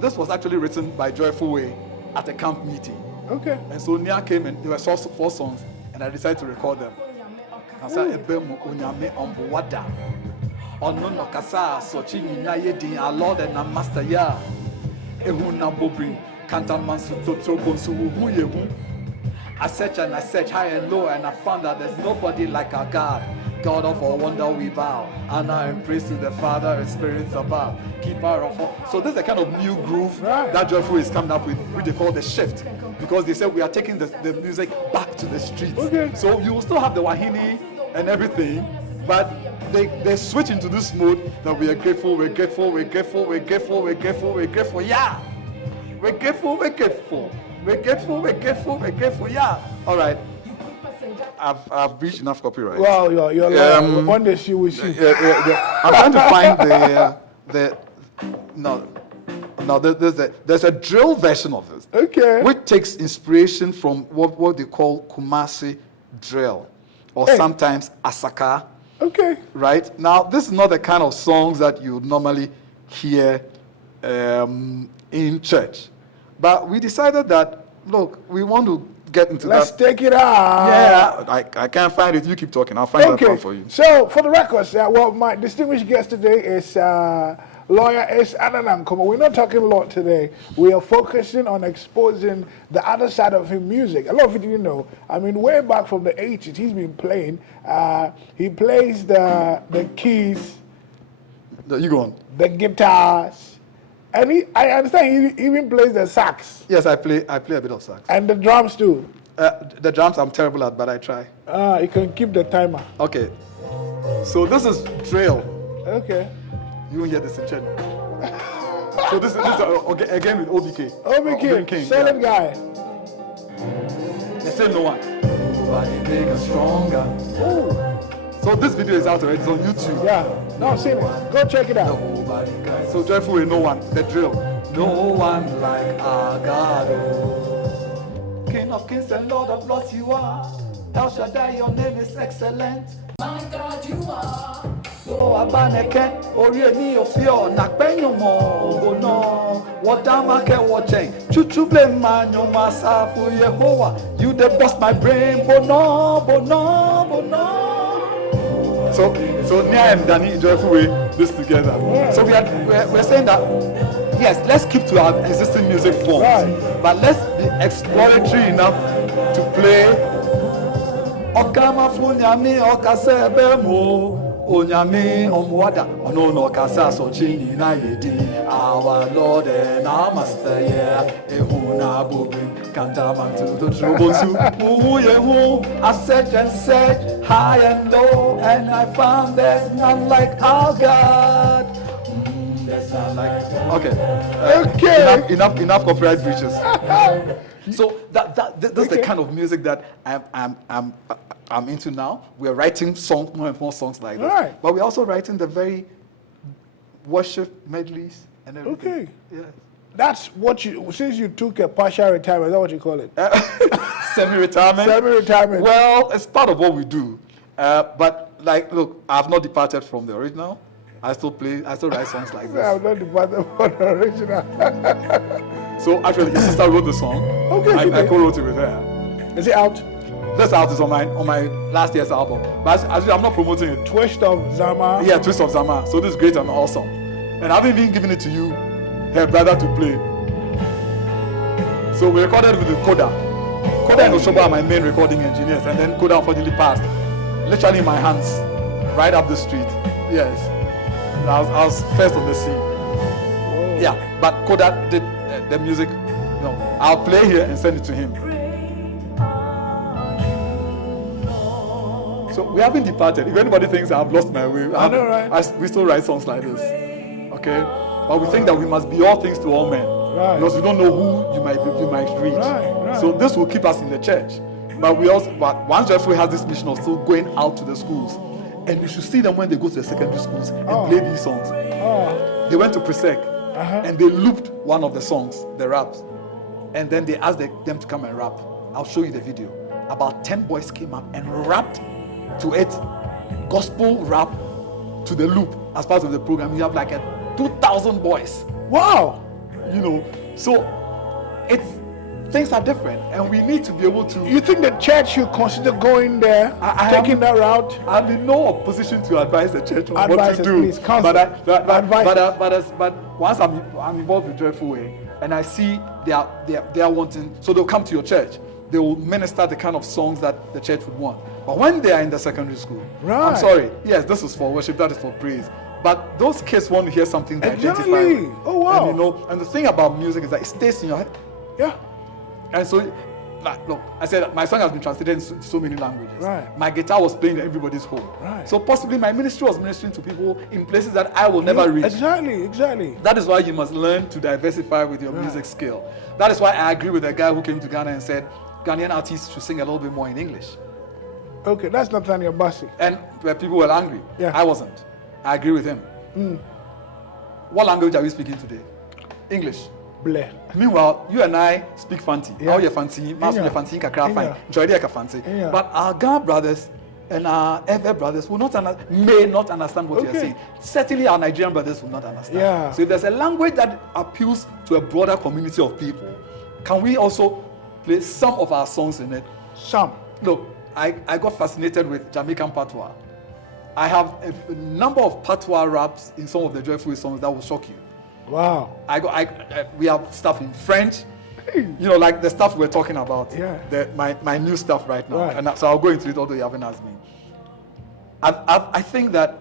This was actually written by Joyful Way at a camp meeting. Okay. And so Nia came and there were 4 songs, and I decided to record them. Ono no kasa so chi nyina ye din our Lord and our Master ya ehu na bobri I search and I search high and low, and I found that there's nobody like our God. God of all wonder we bow. Honor and praise to the Father and spirits above. Keeper of all. So this is the kind of new groove that Joyful is coming up with, which they call the shift. Because they said we are taking the music back to the streets. Okay. So you will still have the wahini and everything, but they switch into this mode that we are grateful, we're grateful, we're grateful, we're grateful, we're grateful, we're grateful, yeah. We're grateful, we're grateful. We're grateful, we're grateful, we're grateful, yeah. All right. I've reached enough copyright. Wow, you're like, one day she will see. I'm trying to find there's a drill version of this. Okay. Which takes inspiration from what they call Kumasi drill, or sometimes Asaka. Okay. Right? Now, this is not the kind of songs that you would normally hear in church. But we decided that, look, we want to get into Let's that. take it out. Yeah, I can't find it. You keep talking. I'll find that out for you. So, for the records, my distinguished guest today is lawyer Ace Anan Ankomah. We're not talking a lot today. We are focusing on exposing the other side of his music. A lot of you didn't know. I mean, way back from the 80s, he's been playing. He plays the keys. You go on. The guitars. And I understand he even plays the sax. Yes, I play a bit of sax. And the drums too. The drums I'm terrible at, but I try. You can keep the timer. Okay. So this is drill. Okay. You won't hear this in church. So this is again with OBK. OBK, King, silent guy. They say no one. Nobody bigger, stronger. Ooh. So this video is out already. It's on YouTube. Yeah. No, I've seen it. Go check it out. So Joyful with no one. The drill. No one like our God. Oh. King of kings and Lord of lords you are. El Shaddai, your name is excellent. My God, you are. Oh, Abaneke, Orieni Ofio, Nakbenyomo, Bono, Wadamake Watching, Chuchuble Manyo Masafu Yehovah, you the bust my brain, Bono, Bono, Bono. So Nia and Danny Joyful way this together. Yeah. So we're saying that yes, let's keep to our existing music forms, right, but let's be exploratory enough to play. Okama funyami okasebemo. Onyame omwada ono kasa so chini na yedi our Lord and our Master yeah ehuna bobi kantama to the trubonsu uyehu I search and search high and low and I found there's none like our God. There's none like okay enough copyright breaches. So this is the kind of music that I'm into now. We're writing more and more songs like this. Right. But we're also writing the very worship medleys and everything. Okay. Yeah. That's what since you took a partial retirement, is that what you call it? Semi-retirement? Semi-retirement. Well, it's part of what we do. But look, I've not departed from the original. I still write songs like this. I've not departed from the original. So actually, his sister wrote the song. Okay. I co-wrote it with her. Is it out? This out is on my last year's album. But actually, I'm not promoting it. Twist of Zama. Yeah, Twist of Zama. So this is great and awesome. And I haven't even given it to you, her brother, to play. So we recorded with the Koda. Koda and Oshoba are my main recording engineers. And then Koda unfortunately passed. Literally in my hands. Right up the street. Yes. I was first on the scene. Whoa. Yeah, but Koda did the music. No, I'll play here and send it to him. So we haven't departed. If anybody thinks I've lost my way, I know, right? We still write songs like this. Okay? But we think that we must be all things to all men. Right. Because we don't know who you might reach. Right. So this will keep us in the church. But once Jeffrey has this mission of still going out to the schools, and you should see them when they go to the secondary schools and play these songs. They went to Presec and they looped one of the songs, the raps. And then they asked them to come and rap. I'll show you the video. About 10 boys came up and rapped to it, gospel rap to the loop as part of the program. You have like 2,000 boys. Wow! So things are different, and we need to be able to. You think the church should consider going there, taking that route? I'm in no opposition to advise the church on what to do. Please, but once I'm involved with Joyful Way, and I see they are wanting, so they'll come to your church. They will minister the kind of songs that the church would want. But when they are in the secondary school, Right. I'm sorry, yes, this is for worship, that is for praise. But those kids want to hear something to identify Exactly. with. Oh, wow. And and the thing about music is that it stays in your head. Yeah. And so, like, look, I said my song has been translated in so many languages. Right. My guitar was playing in everybody's home. Right. So possibly my ministry was ministering to people in places that I will never reach. Exactly. That is why you must learn to diversify with your music skill. That is why I agree with a guy who came to Ghana and said Ghanaian artists should sing a little bit more in English. Okay, that's Nathaniel Bassey. And where people were angry. Yeah. I wasn't. I agree with him. What language are we speaking today? English. Bleh. Meanwhile, you and I speak Fanti. Yeah. How you Fanti? Master Yeah. Fanti kakra fine. Yeah. Enjoy the Fanti. Yeah. But our Ghana brothers and our Ever brothers will not may not understand what you are Okay. saying. Certainly, our Nigerian brothers will not understand. Yeah. So if there's a language that appeals to a broader community of people, can we also play some of our songs in it? Some. Look, I got fascinated with Jamaican patois. I have a number of patois raps in some of the Joyful songs that will shock you. Wow. We have stuff in French, like the stuff we're talking about. Yeah. My new stuff right now. Right. And so I'll go into it, although you haven't asked me. I think that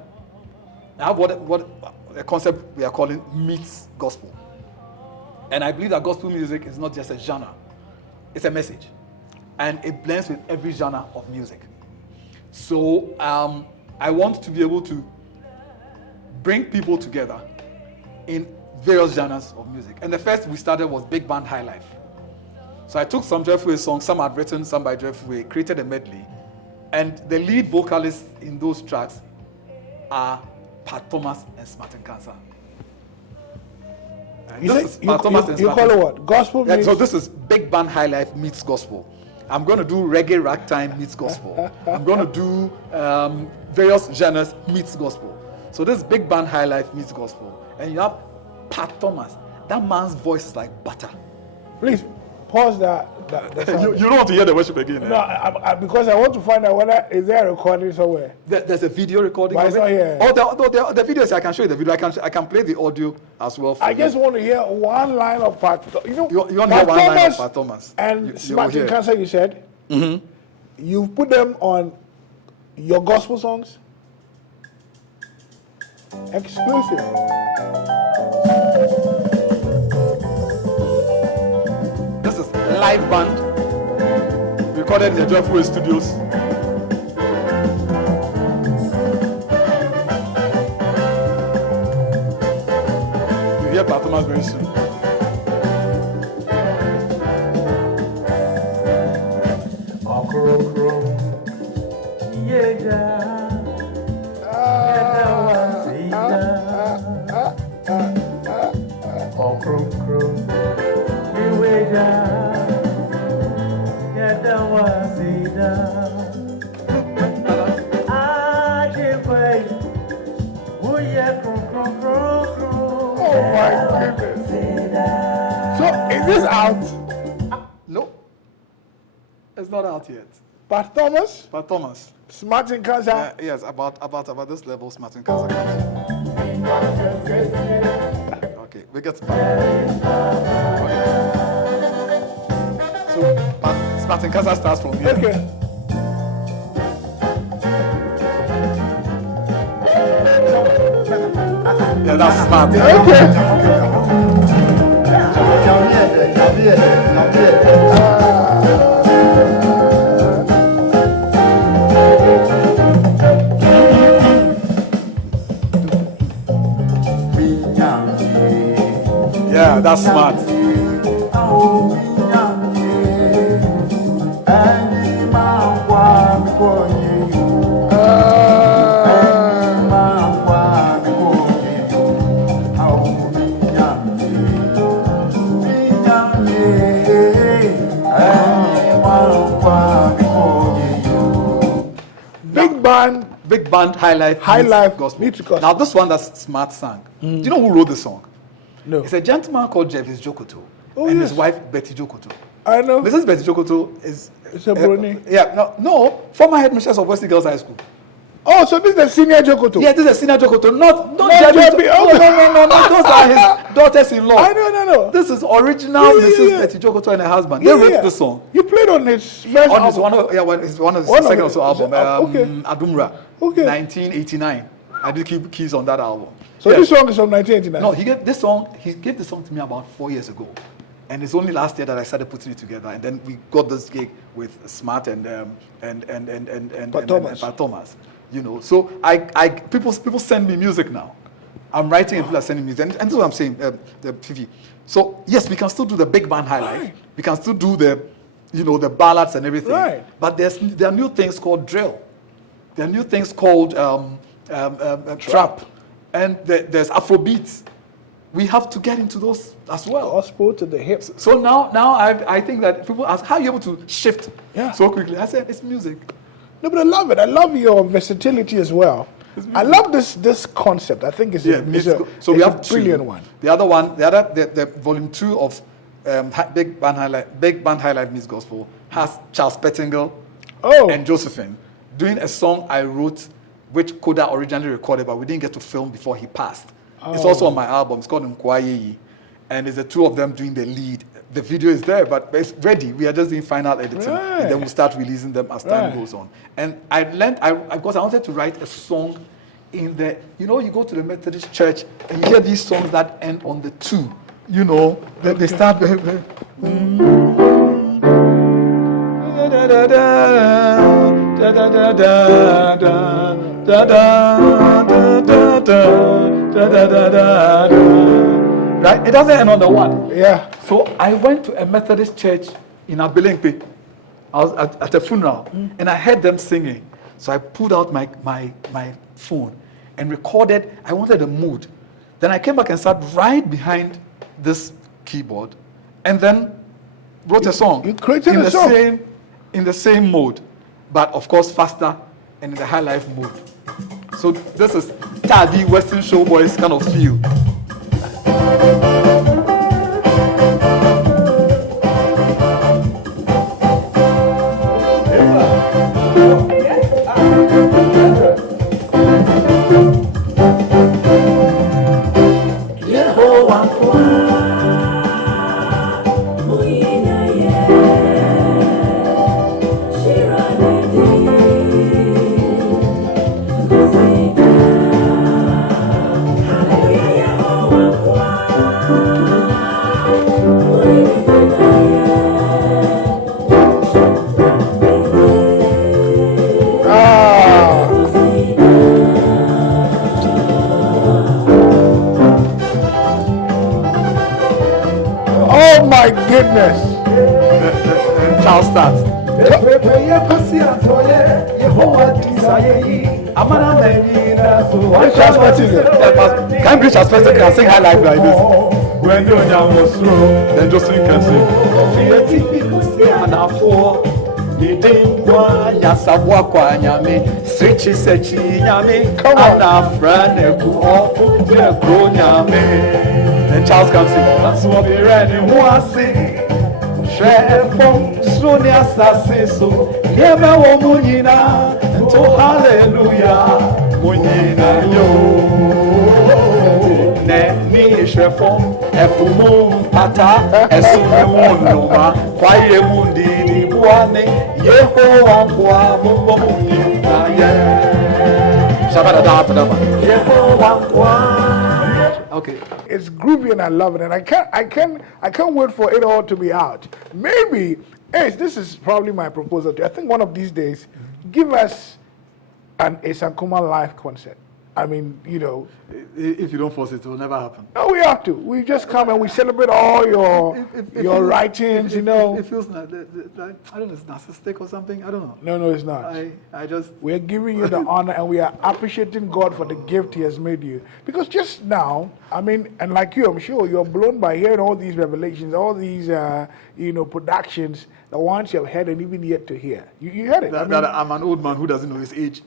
I have what a concept we are calling meets gospel. And I believe that gospel music is not just a genre, it's a message. And it blends with every genre of music. So I want to be able to bring people together in various genres of music. And the first we started was Big Band High Life. So I took some Jeffrey songs, some I'd written, some by Jeffrey, created a medley. And the lead vocalists in those tracks are Pat Thomas and Smartin Cancer. You call it what? Gospel music? So this is Big Band High Life meets gospel. I'm going to do reggae ragtime meets gospel. I'm going to do various genres meets gospel. So this Big Band High Life meets gospel. And you have Pat Thomas. That man's voice is like butter. Please, pause that. You don't want to hear the worship again. No, I, because I want to find out whether is there a recording somewhere. There's a video recording. But it's not here. Oh, the videos, I can show you the video. I can play the audio as well. I just want to hear one line of Pat. You want to hear one line of Pat Thomas? And Smartin Cancer, you said. Mm-hmm. You put them on your gospel songs. Exclusive. This is live band recorded in the Joyful Studios. You hear Pat Thomas very soon. Is out? No, it's not out yet. Pat Thomas? Pat Thomas. Smartin Cancer? Yes, about this level, Smartin Cancer comes. Okay, we get back. Okay. So, Smartin Cancer starts from here. Okay. Yeah, that's smart. Okay. Yeah, that's smart. Big band, high life, gospel. Now this one that's Smart sang. Do you know who wrote the song? No. It's a gentleman called Jervis Jokoto and his wife Betty Jokoto. I know. Mrs. Betty Jokoto is a Brony. No, former headmistress of Wesley Girls High School. Oh, so this is the senior Jokoto? Yeah, this is a senior Jokoto, not JB. No, those are his daughters-in-law. I know. This is original Mrs. Betty Jokoto and her husband. They wrote this song. You played on his first album? His one of his second album, okay. Adumra, Okay. 1989. I did keep keys on that album. So this song is from 1989? No, he gave this song to me about 4 years ago. And it's only last year that I started putting it together. And then we got this gig with Smart and Pat Thomas. You know, so people send me music now. I'm writing and people are sending me, and this is what I'm saying, the Fifi. So yes, we can still do the big band highlight. Right. We can still do the ballads and everything. Right. But there are new things called drill. There are new things called trap, and there's Afrobeats. We have to get into those as well. Gospel to the hips. So now I think that people ask, how are you able to shift so quickly? I said, it's music. No, but I love it. I love your versatility as well. I love this concept. I think it's a brilliant one. The other one, the volume 2 of Big Band Highlight Meets Gospel has Charles Pettingill and Josephine doing a song I wrote, which Koda originally recorded, but we didn't get to film before he passed. It's also on my album. It's called Nkwayeyi, and it's the two of them doing the lead. The video is there, but it's ready. We are just doing final editing, and then we'll start releasing them as time goes on. And I learned, because I wanted to write a song in the, you go to the Methodist church and you hear these songs that end on the 2. They start. Right? It doesn't end on the 1. Yeah. So I went to a Methodist church in Abelempe. I was at a funeral, and I heard them singing. So I pulled out my phone and recorded. I wanted a mood. Then I came back and sat right behind this keyboard, and then wrote a song. You created a song in the same mode, but of course faster and in the high life mode. So this is Tadi Western Showboys kind of feel. Oh my goodness. Charles starts. Can't reach as fast as can sing high life like this. Then Josephine can sing. Then Charles can sing. That's what we read in Wasi. Sonia Sassiso, never womunina, to hallelujah, munina yo. Ne shrefom, efumum pata, esumunuma, kwaye mundi ni buane, Yehovah kwa munina ye. Shabada da padama. Yehovah kwa. Okay. It's groovy and I love it, and I can't wait for it all to be out. Maybe, Ace, this is probably my proposal to you. I think one of these days, give us an Ace Ankomah live concert. I mean, if you don't force it, it will never happen. No, we have to. We just come and we celebrate all your writings. It feels like I don't know, it's narcissistic or something. I don't know. No, it's not. We're giving you the honor, and we are appreciating God for the gift He has made you. Because just now, I mean, and like you, I'm sure you're blown by hearing all these revelations, all these productions, the ones you have heard and even yet to hear. You heard it. That I'm an old man who doesn't know his age.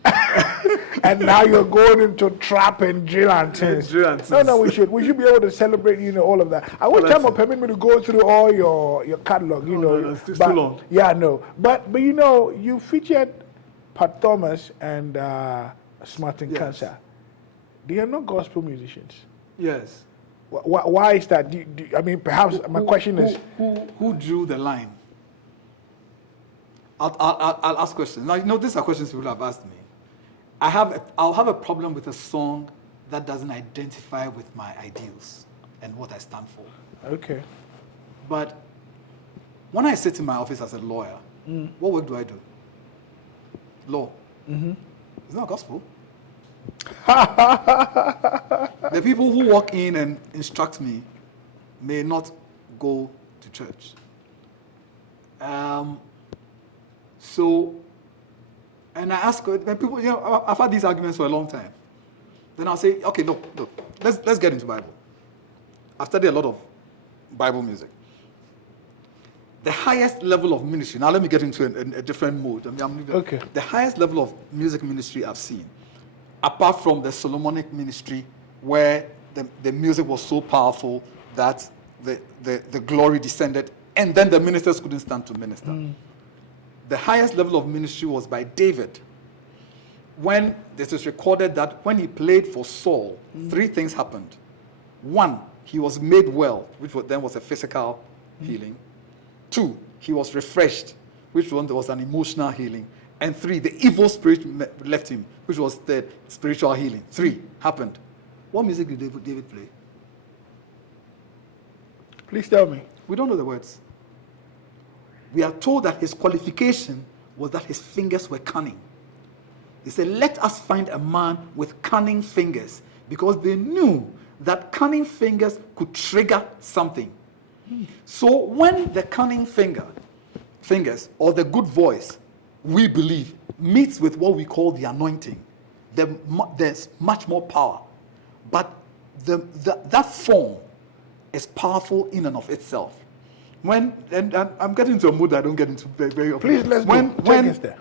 And now you're going into trap and drill and things. No, we should be able to celebrate, all of that. I wish time will permit me to go through all your catalog, No, it's too long. Yeah, no. But you featured Pat Thomas and Smart and Yes. Cancer. They are not gospel musicians. Yes. Why is that? I mean, perhaps my question is... Who drew the line? I'll ask questions. Now, these are questions people have asked me. I'll have a problem with a song that doesn't identify with my ideals and what I stand for. Okay. But when I sit in my office as a lawyer, what work do I do? Law. It's not gospel. The people who walk in and instruct me may not go to church. And I ask when people, I've had these arguments for a long time. Then I'll say, okay, look, let's get into Bible. I've studied a lot of Bible music. The highest level of ministry, now let me get into a different mood. Okay. The highest level of music ministry I've seen, apart from the Solomonic ministry, where the music was so powerful that the glory descended, and then the ministers couldn't stand to minister. The highest level of ministry was by David. When this is recorded that when he played for Saul, 3 things happened. 1, he was made well, which then was a physical healing. 2, he was refreshed, which was an emotional healing. And 3, the evil spirit left him, which was the spiritual healing. 3 happened. What music did David play? Please tell me. We don't know the words. We are told that his qualification was that his fingers were cunning. They said, let us find a man with cunning fingers, because they knew that cunning fingers could trigger something. So when the cunning fingers, or the good voice, we believe, meets with what we call the anointing, there's much more power. But that form is powerful in and of itself. And I'm getting into a mood that I don't get into very often. Please, let's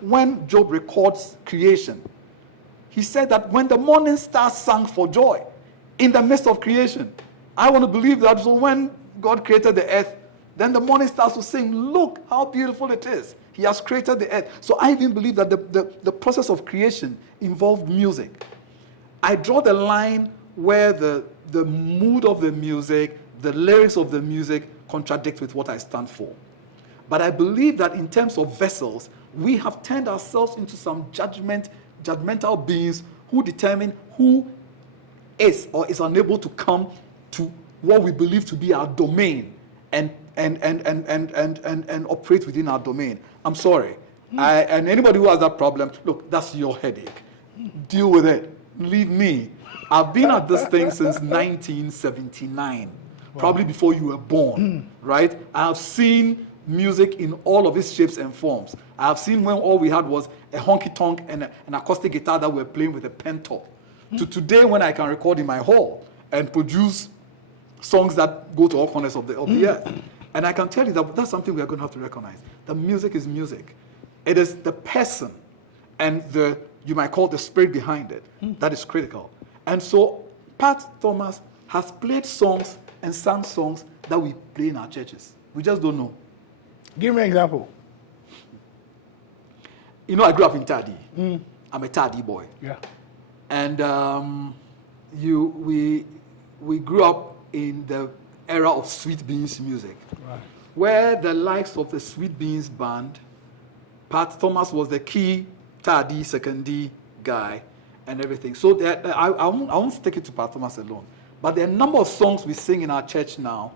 when Job records creation, he said that when the morning stars sang for joy in the midst of creation, I want to believe that. So when God created the earth, then the morning stars will sing, look how beautiful it is. He has created the earth. So I even believe that the process of creation involved music. I draw the line where the mood of the music, the lyrics of the music contradict with what I stand for. But I believe that in terms of vessels, we have turned ourselves into some judgmental beings who determine who is or is unable to come to what we believe to be our domain and operate within our domain. I'm sorry. And anybody who has that problem, look, that's your headache. Deal with it. Leave me. I've been at this thing since 1979. Probably before you were born, right? I have seen music in all of its shapes and forms. I have seen when all we had was a honky-tonk and an acoustic guitar that we were playing with a pen top. To today, when I can record in my hall and produce songs that go to all corners of the earth. And I can tell you that that's something we are going to have to recognize. The music is music. It is the person and you might call the spirit behind it that is critical. And so Pat Thomas has played songs and sang songs that we play in our churches. We just don't know. Give me an example. I grew up in Tadi. I'm a Tadi boy. Yeah. And we grew up in the era of Sweet Beans music, Right. where the likes of the Sweet Beans band, Pat Thomas was the key Tadi, secondary guy, and everything. So I won't stick it to Pat Thomas alone. But there are a number of songs we sing in our churches now,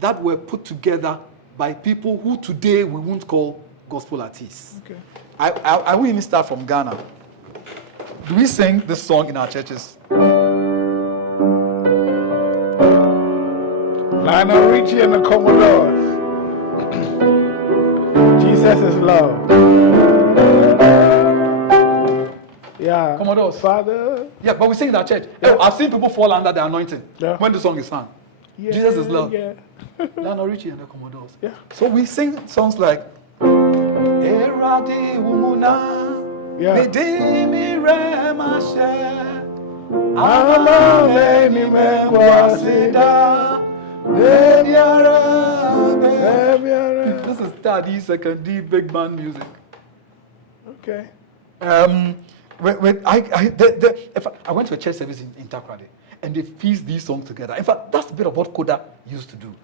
that were put together by people who today we won't call gospel artists. Okay. I will even start from Ghana. Do we sing this song in our churches? Lionel Richie and the Commodores. Jesus is love. Yeah. Commodores. Father. Yeah, but we sing in our church. Yeah. I've seen people fall under the anointing when the song is sung. Yeah, Jesus is love. Yeah. Lionel Richie and the Commodores. Yeah. So we sing songs like Eradi Umuna, Medimi Remashe, Amameni Mengwasida, This is Tadi second D big band music. Okay. If I went to a church service in Takrade, and they pieced these songs together. In fact, that's a bit of what Koda used to do.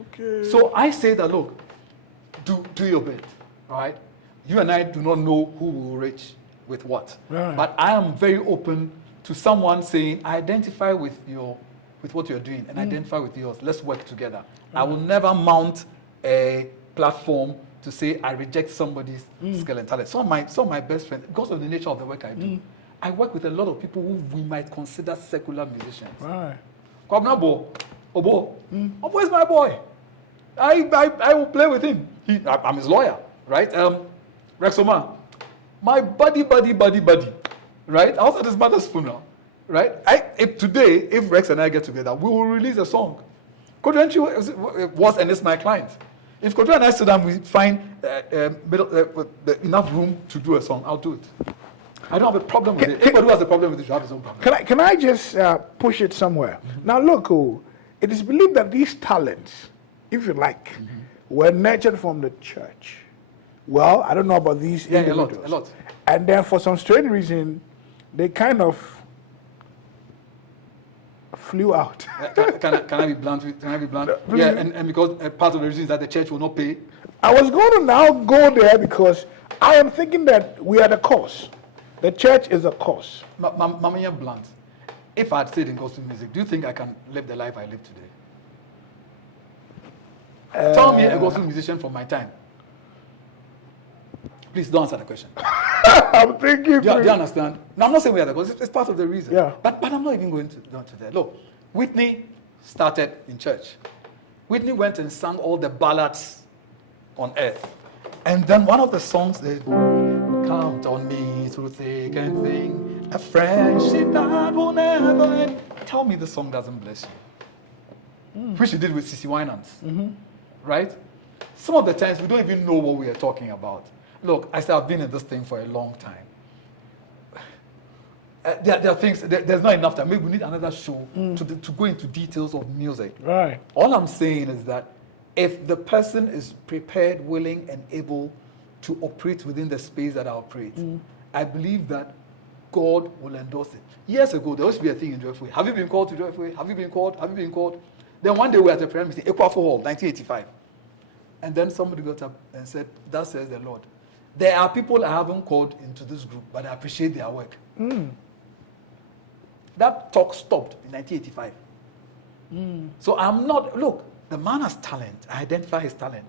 Okay. So I say that, look, do your bit, right? You and I do not know who will reach with what. Right. But I am very open to someone saying, I identify with what you're doing and identify with yours. Let's work together. I will never mount a platform to say I reject somebody's skill and talent. Some of my best friends, because of the nature of the work I do, I work with a lot of people who we might consider secular musicians. Right. Obo is my boy. I will play with him. I'm his lawyer, right? Rexoma, my buddy, right? I was at his mother's funeral, right? If Rex and I get together, we will release a song. Kodrenchi was and is my client. If Kodre and I sit down, we find enough room to do a song, I'll do it. I don't have a problem with it. Anybody who has a problem with it should have his own problem. Can I just push it somewhere? Now look, it is believed that these talents, if you like, were nurtured from the church. Well, I don't know about these individuals. A lot. And then for some strange reason, they kind of flew out. Can I be blunt? Yeah, and because part of the reason is that the church will not pay. I was going to now go there because I am thinking that we are the cause. The church is a cause. Mama, blunt. If I had stayed in gospel music, do you think I can live the life I live today? Tell me a gospel musician from my time. Please don't answer the question. I'm thinking. Do you understand? No, I'm not saying we are the cause. It's part of the reason. Yeah. But I'm not even going to that. Look, Whitney started in church. Whitney went and sang all the ballads on earth. And then one of the songs is, count on me through thick and thin, a friendship that will never end. Tell me the song doesn't bless you. Which she did with Sissy Winans. Right? Some of the times we don't even know what we are talking about. Look, I said I've been in this thing for a long time. There are things, there's not enough time. Maybe we need another show to go into details of music. Right. All I'm saying is that if the person is prepared, willing, and able to operate within the space that I operate, I believe that God will endorse it. Years ago, there used to be a thing in Joyful. Have you been called to Joyful? Have you been called? Have you been called? Then one day we were at a prayer meeting, Equafo Hall, 1985. And then somebody got up and said, that says the Lord. There are people I haven't called into this group, but I appreciate their work. That talk stopped in 1985. So I'm not, look, the man has talent. I identify his talent.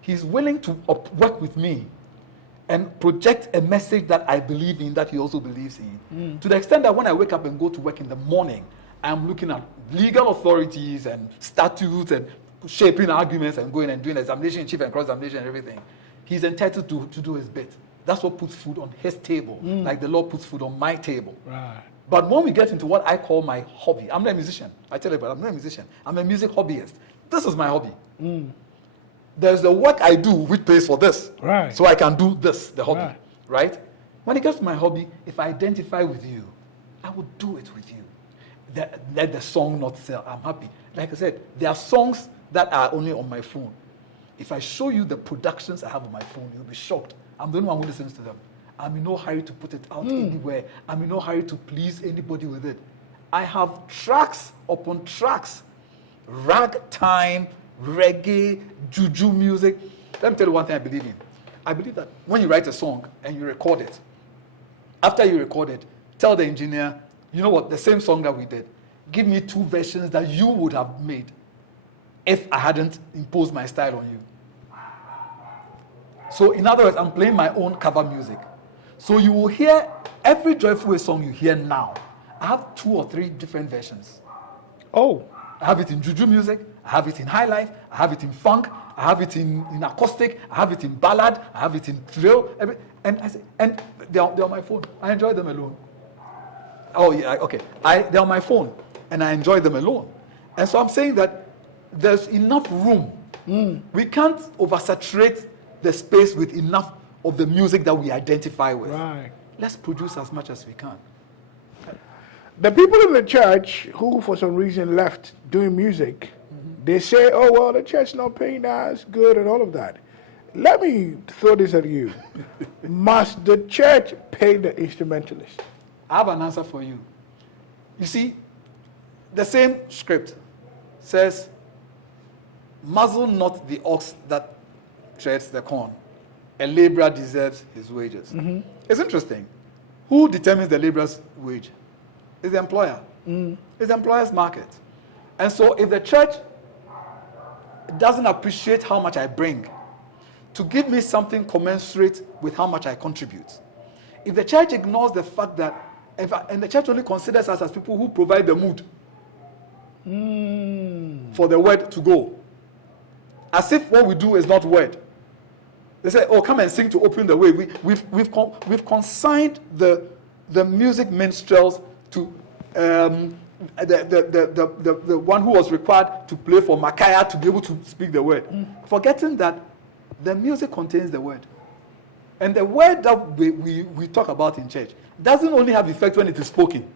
He's willing to work with me and project a message that I believe in, that he also believes in. To the extent that when I wake up and go to work in the morning, I'm looking at legal authorities and statutes and shaping arguments and going and doing examination in chief and cross-examination and everything. He's entitled to do his bit. That's what puts food on his table, like the Lord puts food on my table. Right. But when we get into what I call my hobby, I'm not a musician. I tell you, but I'm not a musician. I'm a music hobbyist. This is my hobby. There's the work I do which pays for this. Right. So I can do this, the hobby. Right. When it comes to my hobby, if I identify with you, I will do it with you. Let the song not sell. I'm happy. Like I said, there are songs that are only on my phone. If I show you the productions I have on my phone, you'll be shocked. I'm the only one who listens to them. I'm in no hurry to put it out anywhere. I'm in no hurry to please anybody with it. I have tracks upon tracks. Ragtime, reggae, juju music. Let me tell you one thing I believe in. I believe that when you write a song and you record it, after you record it, tell the engineer, you know what, the same song that we did, give me 2 versions that you would have made if I hadn't imposed my style on you. So in other words, I'm playing my own cover music. So you will hear every Joyful Way song you hear now. I have 2 or 3 different versions. Oh. I have it in juju music, I have it in high life, I have it in funk, I have it in acoustic, I have it in ballad, I have it in drill, and they're on my phone. I enjoy them alone. Oh yeah, okay. They're on my phone, and I enjoy them alone. And so I'm saying that there's enough room. We can't oversaturate the space with enough of the music that we identify with. Right. Let's produce as much as we can. The people in the church who, for some reason, left doing music, they say, oh, well, the church not paying us good and all of that. Let me throw this at you. Must the church pay the instrumentalist? I have an answer for you. You see, the same script says, muzzle not the ox that treads the corn. A laborer deserves his wages. Mm-hmm. It's interesting. Who determines the laborer's wage? It's the employer. It's the employer's market. And so if the church doesn't appreciate how much I bring to give me something commensurate with how much I contribute, if the church ignores the fact that, and the church only considers us as people who provide the mood for the word to go, as if what we do is not word. They say, "Oh, come and sing to open the way." We've consigned the music minstrels to the one who was required to play for Micaiah to be able to speak the word, forgetting that the music contains the word, and the word that we talk about in church doesn't only have effect when it is spoken,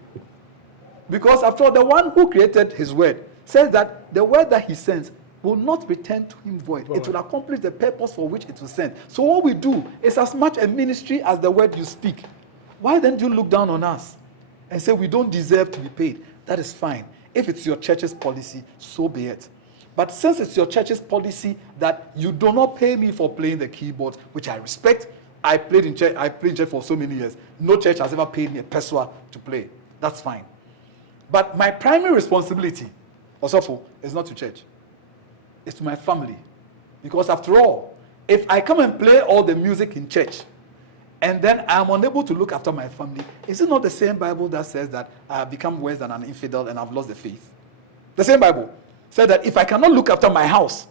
because after all, the one who created his word says that the word that he sends will not return to him void. It will accomplish the purpose for which it was sent. So what we do is as much a ministry as the word you speak. Why then do you look down on us and say we don't deserve to be paid? That is fine. If it's your church's policy, so be it. But since it's your church's policy that you do not pay me for playing the keyboard, which I respect, I played in church for so many years. No church has ever paid me a peswa to play. That's fine. But my primary responsibility, also, is not to church. It's to my family. Because after all, if I come and play all the music in church, and then I'm unable to look after my family, is it not the same Bible that says that I have become worse than an infidel and I've lost the faith? The same Bible said that if I cannot look after my house,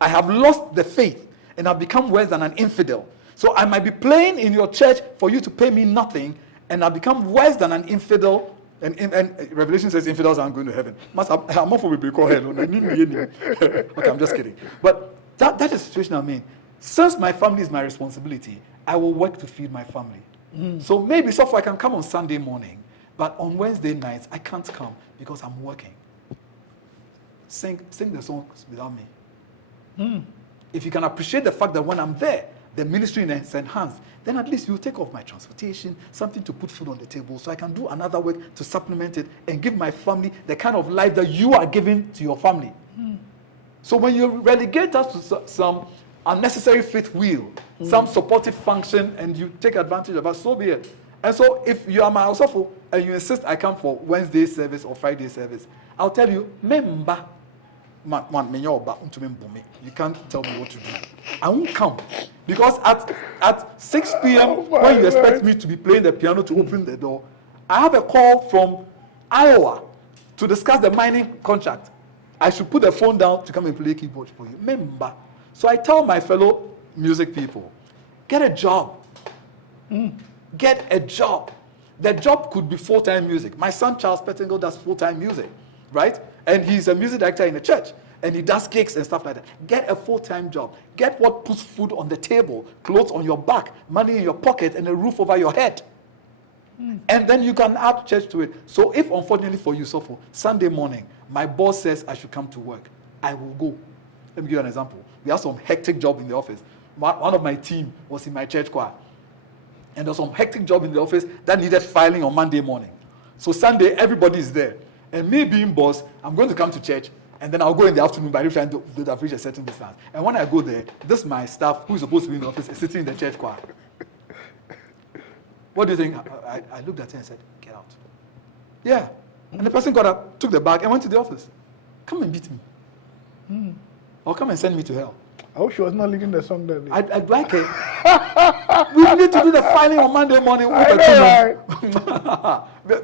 I have lost the faith and I've become worse than an infidel. So I might be playing in your church for you to pay me nothing, and I've become worse than an infidel. And Revelation says infidels aren't going to heaven. I'm not for call hell. Okay, I'm just kidding. But that is the situation I'm in. Since my family is my responsibility, I will work to feed my family. So maybe I can come on Sunday morning, but on Wednesday nights I can't come because I'm working. Sing the songs without me. If you can appreciate the fact that when I'm there, the ministry is enhanced, then at least you take off my transportation, something to put food on the table, so I can do another work to supplement it and give my family the kind of life that you are giving to your family. So when you relegate us to some unnecessary fifth wheel, some supportive function, and you take advantage of us, so be it. And so if you are my household and you insist I come for Wednesday service or Friday service, I'll tell you, member, you can't tell me what to do. I won't come. Because at 6 p.m., when you expect me to be playing the piano to open the door, I have a call from Iowa to discuss the mining contract. I should put the phone down to come and play keyboard for you. Remember. So I tell my fellow music people, get a job. Get a job. The job could be full-time music. My son Charles Pettingill does full-time music, right? And he's a music director in a church. And he does gigs and stuff like that. Get a full-time job. Get what puts food on the table, clothes on your back, money in your pocket, and a roof over your head. And then you can add church to it. So if, unfortunately for you, for Sunday morning, my boss says I should come to work, I will go. Let me give you an example. We have some hectic job in the office. One of my team was in my church choir. And there's some hectic job in the office that needed filing on Monday morning. So Sunday, everybody is there. And me being boss, I'm going to come to church, and then I'll go in the afternoon by the time I've reached a certain distance. And when I go there, this my staff, who is supposed to be in the office, is sitting in the church choir. What do you think? I looked at her and said, get out. Yeah. And the person got up, took the bag, and went to the office. Come and beat me. Or come and send me to hell. I hope she was not leading the song that day. I'd like it. We need to do the filing on Monday morning.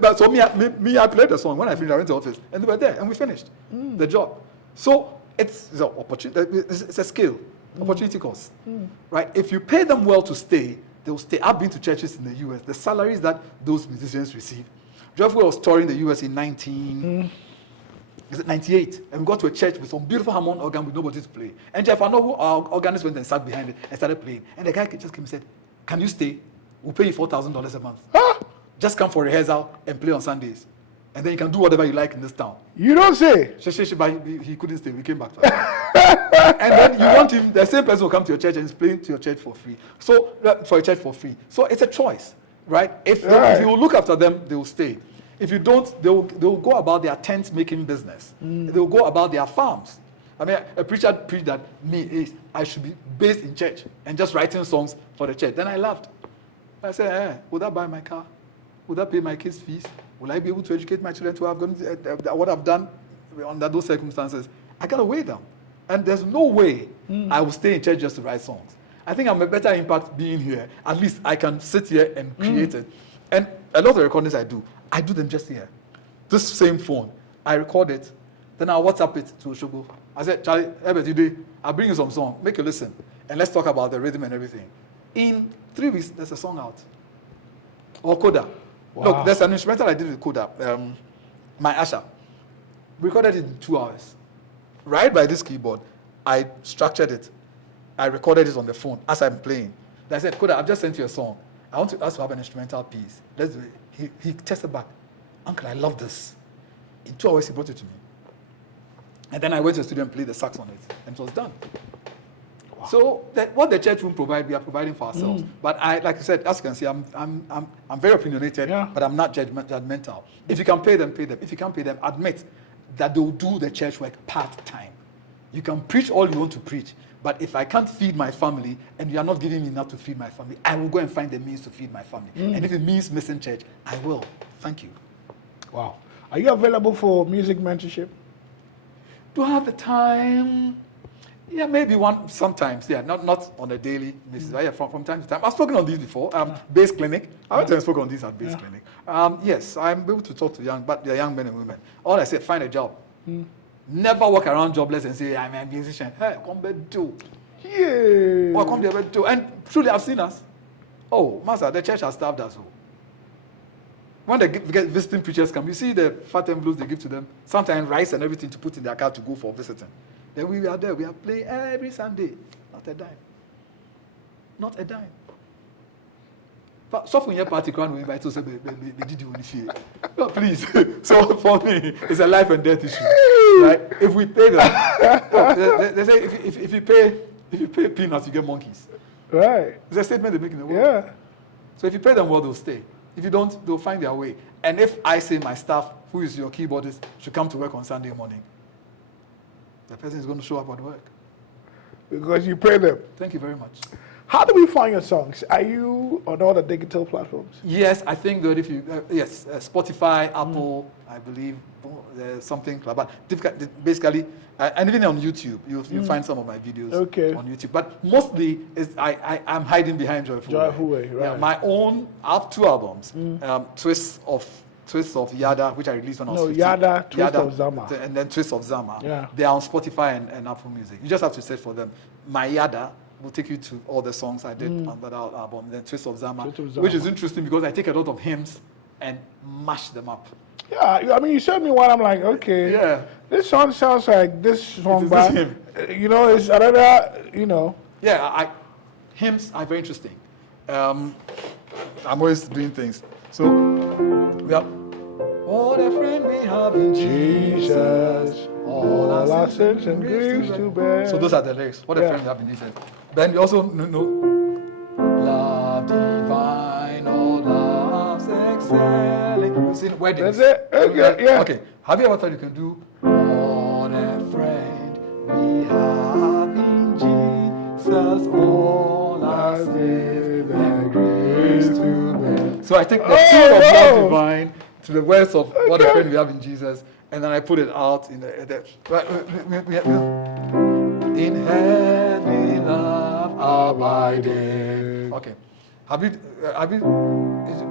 But so I played the song. When I finished, I went to the office, and they were there, and we finished the job. So it's an opportunity. It's a skill, opportunity cost, right? If you pay them well to stay, they will stay. I've been to churches in the U.S. The salaries that those musicians receive. Jeffrey was touring the U.S. in 98, and we got to a church with some beautiful Hammond organ with nobody to play. And Jeff, I know who our organist went and sat behind it and started playing. And the guy just came and said, "Can you stay? We'll pay you $4,000 a month. Just come for rehearsal and play on Sundays." and then you can do whatever you like in this town. You don't say. But he couldn't stay. We came back to us. And then you want him, the same person will come to your church and is playing to your church for free. So, for a church for free. So it's a choice, right? If you look after them, they will stay. If you don't, they will go about their tent making business. They will go about their farms. I mean, a preacher preached that I should be based in church and just writing songs for the church. Then I laughed. I said, would that buy my car? Would that pay my kids' fees? Will I be able to educate my children to have done what I've done under those circumstances? I got to weigh them. And there's no way I will stay in church just to write songs. I think I'm a better impact being here. At least I can sit here and create it. And a lot of recordings I do them just here. This same phone, I record it, then I'll WhatsApp it to Oshogo. I said, Charlie, today, I'll bring you some song, make a listen, and let's talk about the rhythm and everything. In 3 weeks, there's a song out. Or Coda. Wow. Look, there's an instrumental I did with Coda, my Asha. Recorded it in 2 hours. Right by this keyboard, I structured it. I recorded it on the phone as I'm playing. Then I said, Coda, I've just sent you a song. I want us to have an instrumental piece. Let's do it. He tested back. Uncle, I love this. In 2 hours, he brought it to me. And then I went to the studio and played the sax on it, and it was done. Wow. So what the church won't provide, we are providing for ourselves. But like I said, as you can see, I'm very opinionated, but I'm not judgmental. If you can pay them, pay them. If you can't pay them, admit that they will do the church work part-time. You can preach all you want to preach, but if I can't feed my family and you are not giving me enough to feed my family, I will go and find the means to feed my family. And if it means missing church, I will. Thank you. Wow. Are you available for music mentorship? Do I have the time? Yeah, maybe sometimes. Yeah, not on a daily basis. Yeah, from time to time. I've spoken on these before. Base Clinic. I went and spoke on these at Base Clinic. Yes, I'm able to talk to young men and women. All I say, find a job. Never walk around jobless and say, I'm a musician. Hey, come back do. Yeah. Or come there do. And truly, I've seen us. Oh, Master, the church has staffed us. When they get visiting preachers come, you see the fat envelopes they give to them, sometimes rice and everything to put in their car to go for visiting. Then we are there. We are playing every Sunday. Not a dime. Not a dime. But so for your party, we invite us. No, please. So for me, it's a life and death issue. Right? If we pay them, they say if you pay peanuts, you get monkeys. Right. It's a statement they make in the world. Yeah. So if you pay them well, they'll stay. If you don't, they'll find their way. And if I say my staff, who is your keyboardist, should come to work on Sunday morning, the person is going to show up at work. Because you pay them. Thank you very much. How do we find your songs? Are you on all the digital platforms? Yes, I think that if you, Spotify, Apple, I believe, something like that. Basically, and even on YouTube, you'll find some of my videos on YouTube. But mostly, I'm hiding behind Joyful Way. Right. Yeah, my own, I have 2 albums. Twists of Yada, which I released when I was 15. Yada, Twist of Zama. And then Twist of Zama. Yeah. They are on Spotify and Apple Music. You just have to search for them. My Yada will take you to all the songs I did on that album. Then Twist of Zama, which is interesting because I take a lot of hymns and mash them up. Yeah, I mean, you showed me one, I'm like, okay. Yeah. This song sounds like this song, but, it's another, Yeah, hymns are very interesting. I'm always doing things. So, we have, what a friend we have in Jesus, all our sins and griefs to bear. So those are the lyrics. What a friend we have in Jesus. Then you also know, love divine, all love's excelling. You've seen weddings. That's it. Okay, yeah. Okay. Have you ever thought you can do, what a friend we have in Jesus, all our sins and griefs to bear. So I take the tune of love divine to the words of what a friend we have in Jesus, and then I put it out in in heavenly love abiding. Okay. Have you?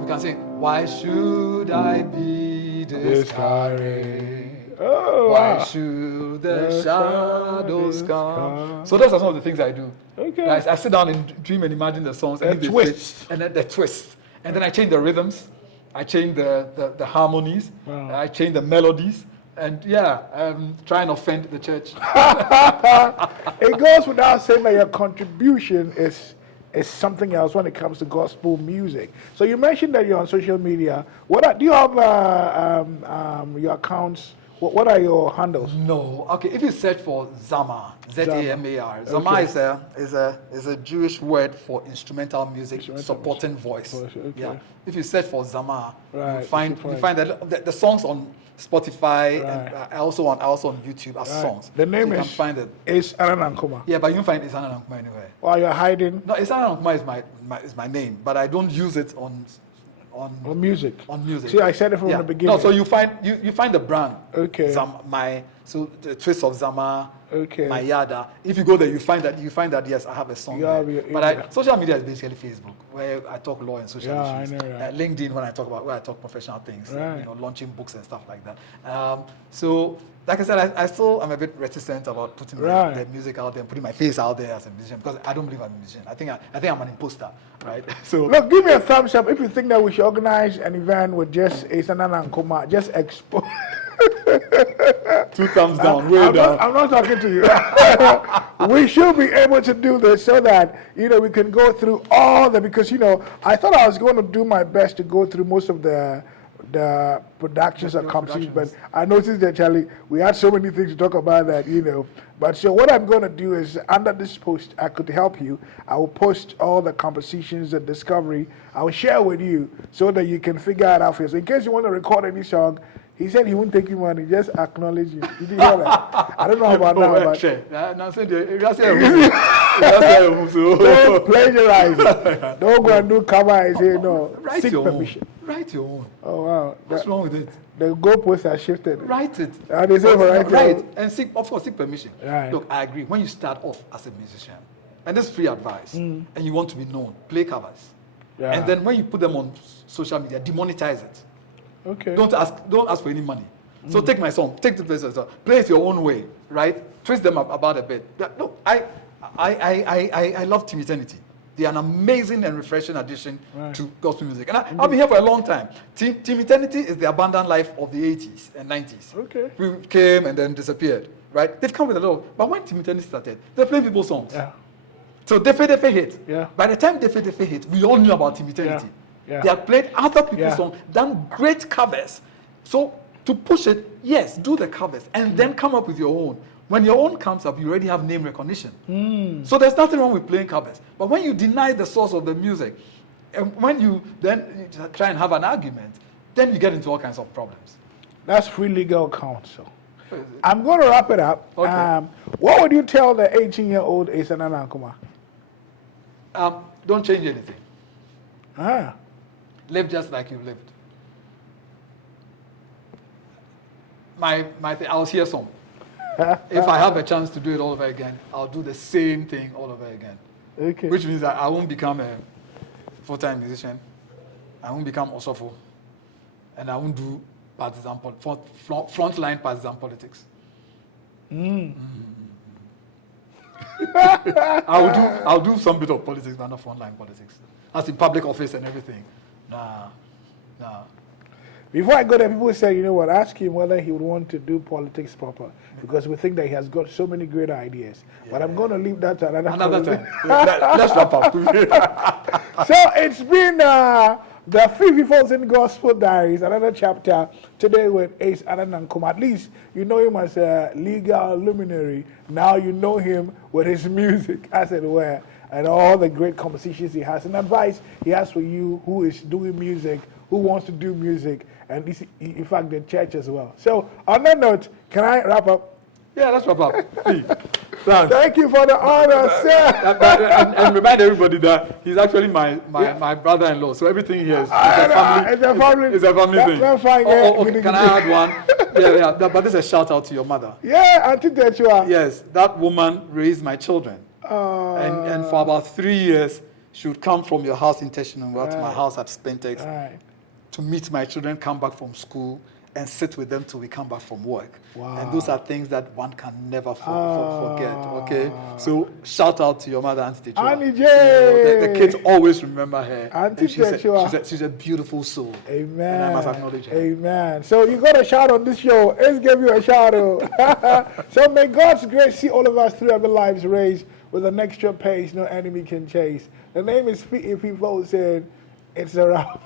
We can say, why should I be discouraged? Why should the shadows come? So those are some of the things I do. Okay. Guys, I sit down and dream and imagine the songs and twist. And then the twist. And then I change the rhythms. I change the harmonies. Wow. I change the melodies. And try and offend the church. It goes without saying that your contribution is is something else when it comes to gospel music. So you mentioned that you're on social media. Do you have your accounts? What are your handles? No. Okay. If you search for Zamar, Z-A-M-A-R, Zamar is a Jewish word for instrumental music supporting voice. Okay. Yeah. If you search for Zamar, Right, you find that the songs on Spotify and also on YouTube as songs. The name so you is can find it. Ace Anan Ankomah. Yeah, but you can find Ace Anan Ankomah anywhere. While you're hiding No, Ace Anan Ankomah is my name, but I don't use it on music. On music. See, I said it from the beginning. No, so you find the brand. Okay. So the twist of Zama. Okay. My Yada. If you go there, you find that yes, I have a song. Social media is basically Facebook, where I talk law and social issues. I know, right. LinkedIn, where I talk professional things, right. launching books and stuff like that. So, like I said, I still am a bit reticent about putting the music out there and putting my face out there as a musician because I don't believe I'm a musician. I think I'm an imposter, right? So look, give me a thumbs up if you think that we should organize an event with just Ace Anan Ankomah. Just expose. 2 thumbs down, way down. I'm not talking to you. We should be able to do this so that we can go through all because I thought I was going to do my best to go through most of the productions and competitions, but I noticed that Charlie, we had so many things to talk about that But so what I'm going to do is under this post, I could help you. I will post all the compositions, the discovery. I will share with you so that you can figure it out for yourself. In case you want to record any song. He said he won't take you money, just acknowledge you. Did you hear that? I don't know about now, but don't plagiarize it. Don't go and do cover and say no. Seek permission. Write your own. Oh wow. What's wrong with it? The goalposts are shifted. Write it. And they say write and seek permission. Right. Look, I agree. When you start off as a musician, and this is free advice, and you want to be known, play covers. Yeah. And then when you put them on social media, demonetize it. Okay. Don't ask for any money. So take my song, take the place, play it your own way, right? Twist them up about a bit. Look, I love Team Eternity. They are an amazing and refreshing addition to gospel music. And I've been here for a long time. Team Eternity is the abundant life of the 80s and 90s. Okay. We came and then disappeared, right? They've come with a lot. But when Team Eternity started, they're playing people's songs. Yeah. So Defe hit. Yeah. By the time Defe hit, we all knew about Team Eternity. Yeah. Yeah. They have played other people's songs, done great covers. So to push it, yes, do the covers and then come up with your own. When your own comes up, you already have name recognition. So there's nothing wrong with playing covers. But when you deny the source of the music, and when you then try and have an argument, then you get into all kinds of problems. That's free legal counsel. I'm going to wrap it up. Okay. What would you tell the 18-year-old Ace Anan Ankomah? Don't change anything. Ah. Live just like you've lived. I'll hear some. If I have a chance to do it all over again, I'll do the same thing all over again. Okay. Which means that I won't become a full-time musician. I won't become Osofo. And I won't do frontline partisan politics. I'll do some bit of politics, but not frontline politics. As in public office and everything. Nah. Before I go there, people say, ask him whether he would want to do politics proper. Because we think that he has got so many great ideas. Yeah. But I'm going to leave that to another time. Let's wrap up. So it's been the Fifi Folson Gospel Diaries, another chapter today with Ace Anan Ankomah. At least you know him as a legal luminary. Now you know him with his music, as it were, and all the great compositions he has and advice he has for you who is doing music, who wants to do music, and in fact the church as well. So on that note, can I wrap up? Yeah, let's wrap up. Thank you for the honor, sir. And remind everybody that he's actually my brother-in-law. So everything here is a family. It's a family thing. That's fine. Okay, can I add one? Yeah. But this is a shout out to your mother. Yeah, I think that you are. Yes, that woman raised my children. And for about 3 years, she would come from your house in Teshinunga to my house at Spentex to meet my children, come back from school, and sit with them till we come back from work. Wow. And those are things that one can never forget, okay? So shout out to your mother, Auntie Techua. Auntie J. The kids always remember her. Auntie Techua. She's a beautiful soul. Amen. And I must acknowledge her. Amen. So you got a shout on this show. Let's give you a shout out. So may God's grace see all of us through our lives raised with an extra pace no enemy can chase. The name is Fifi Folson. It's a wrap.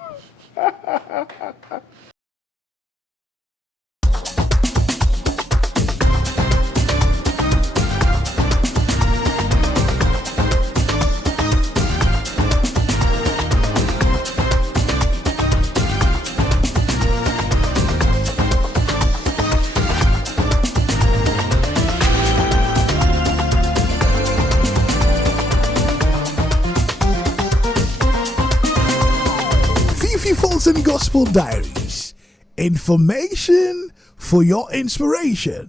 Fifi Folson Gospel Diaries. Information for your inspiration.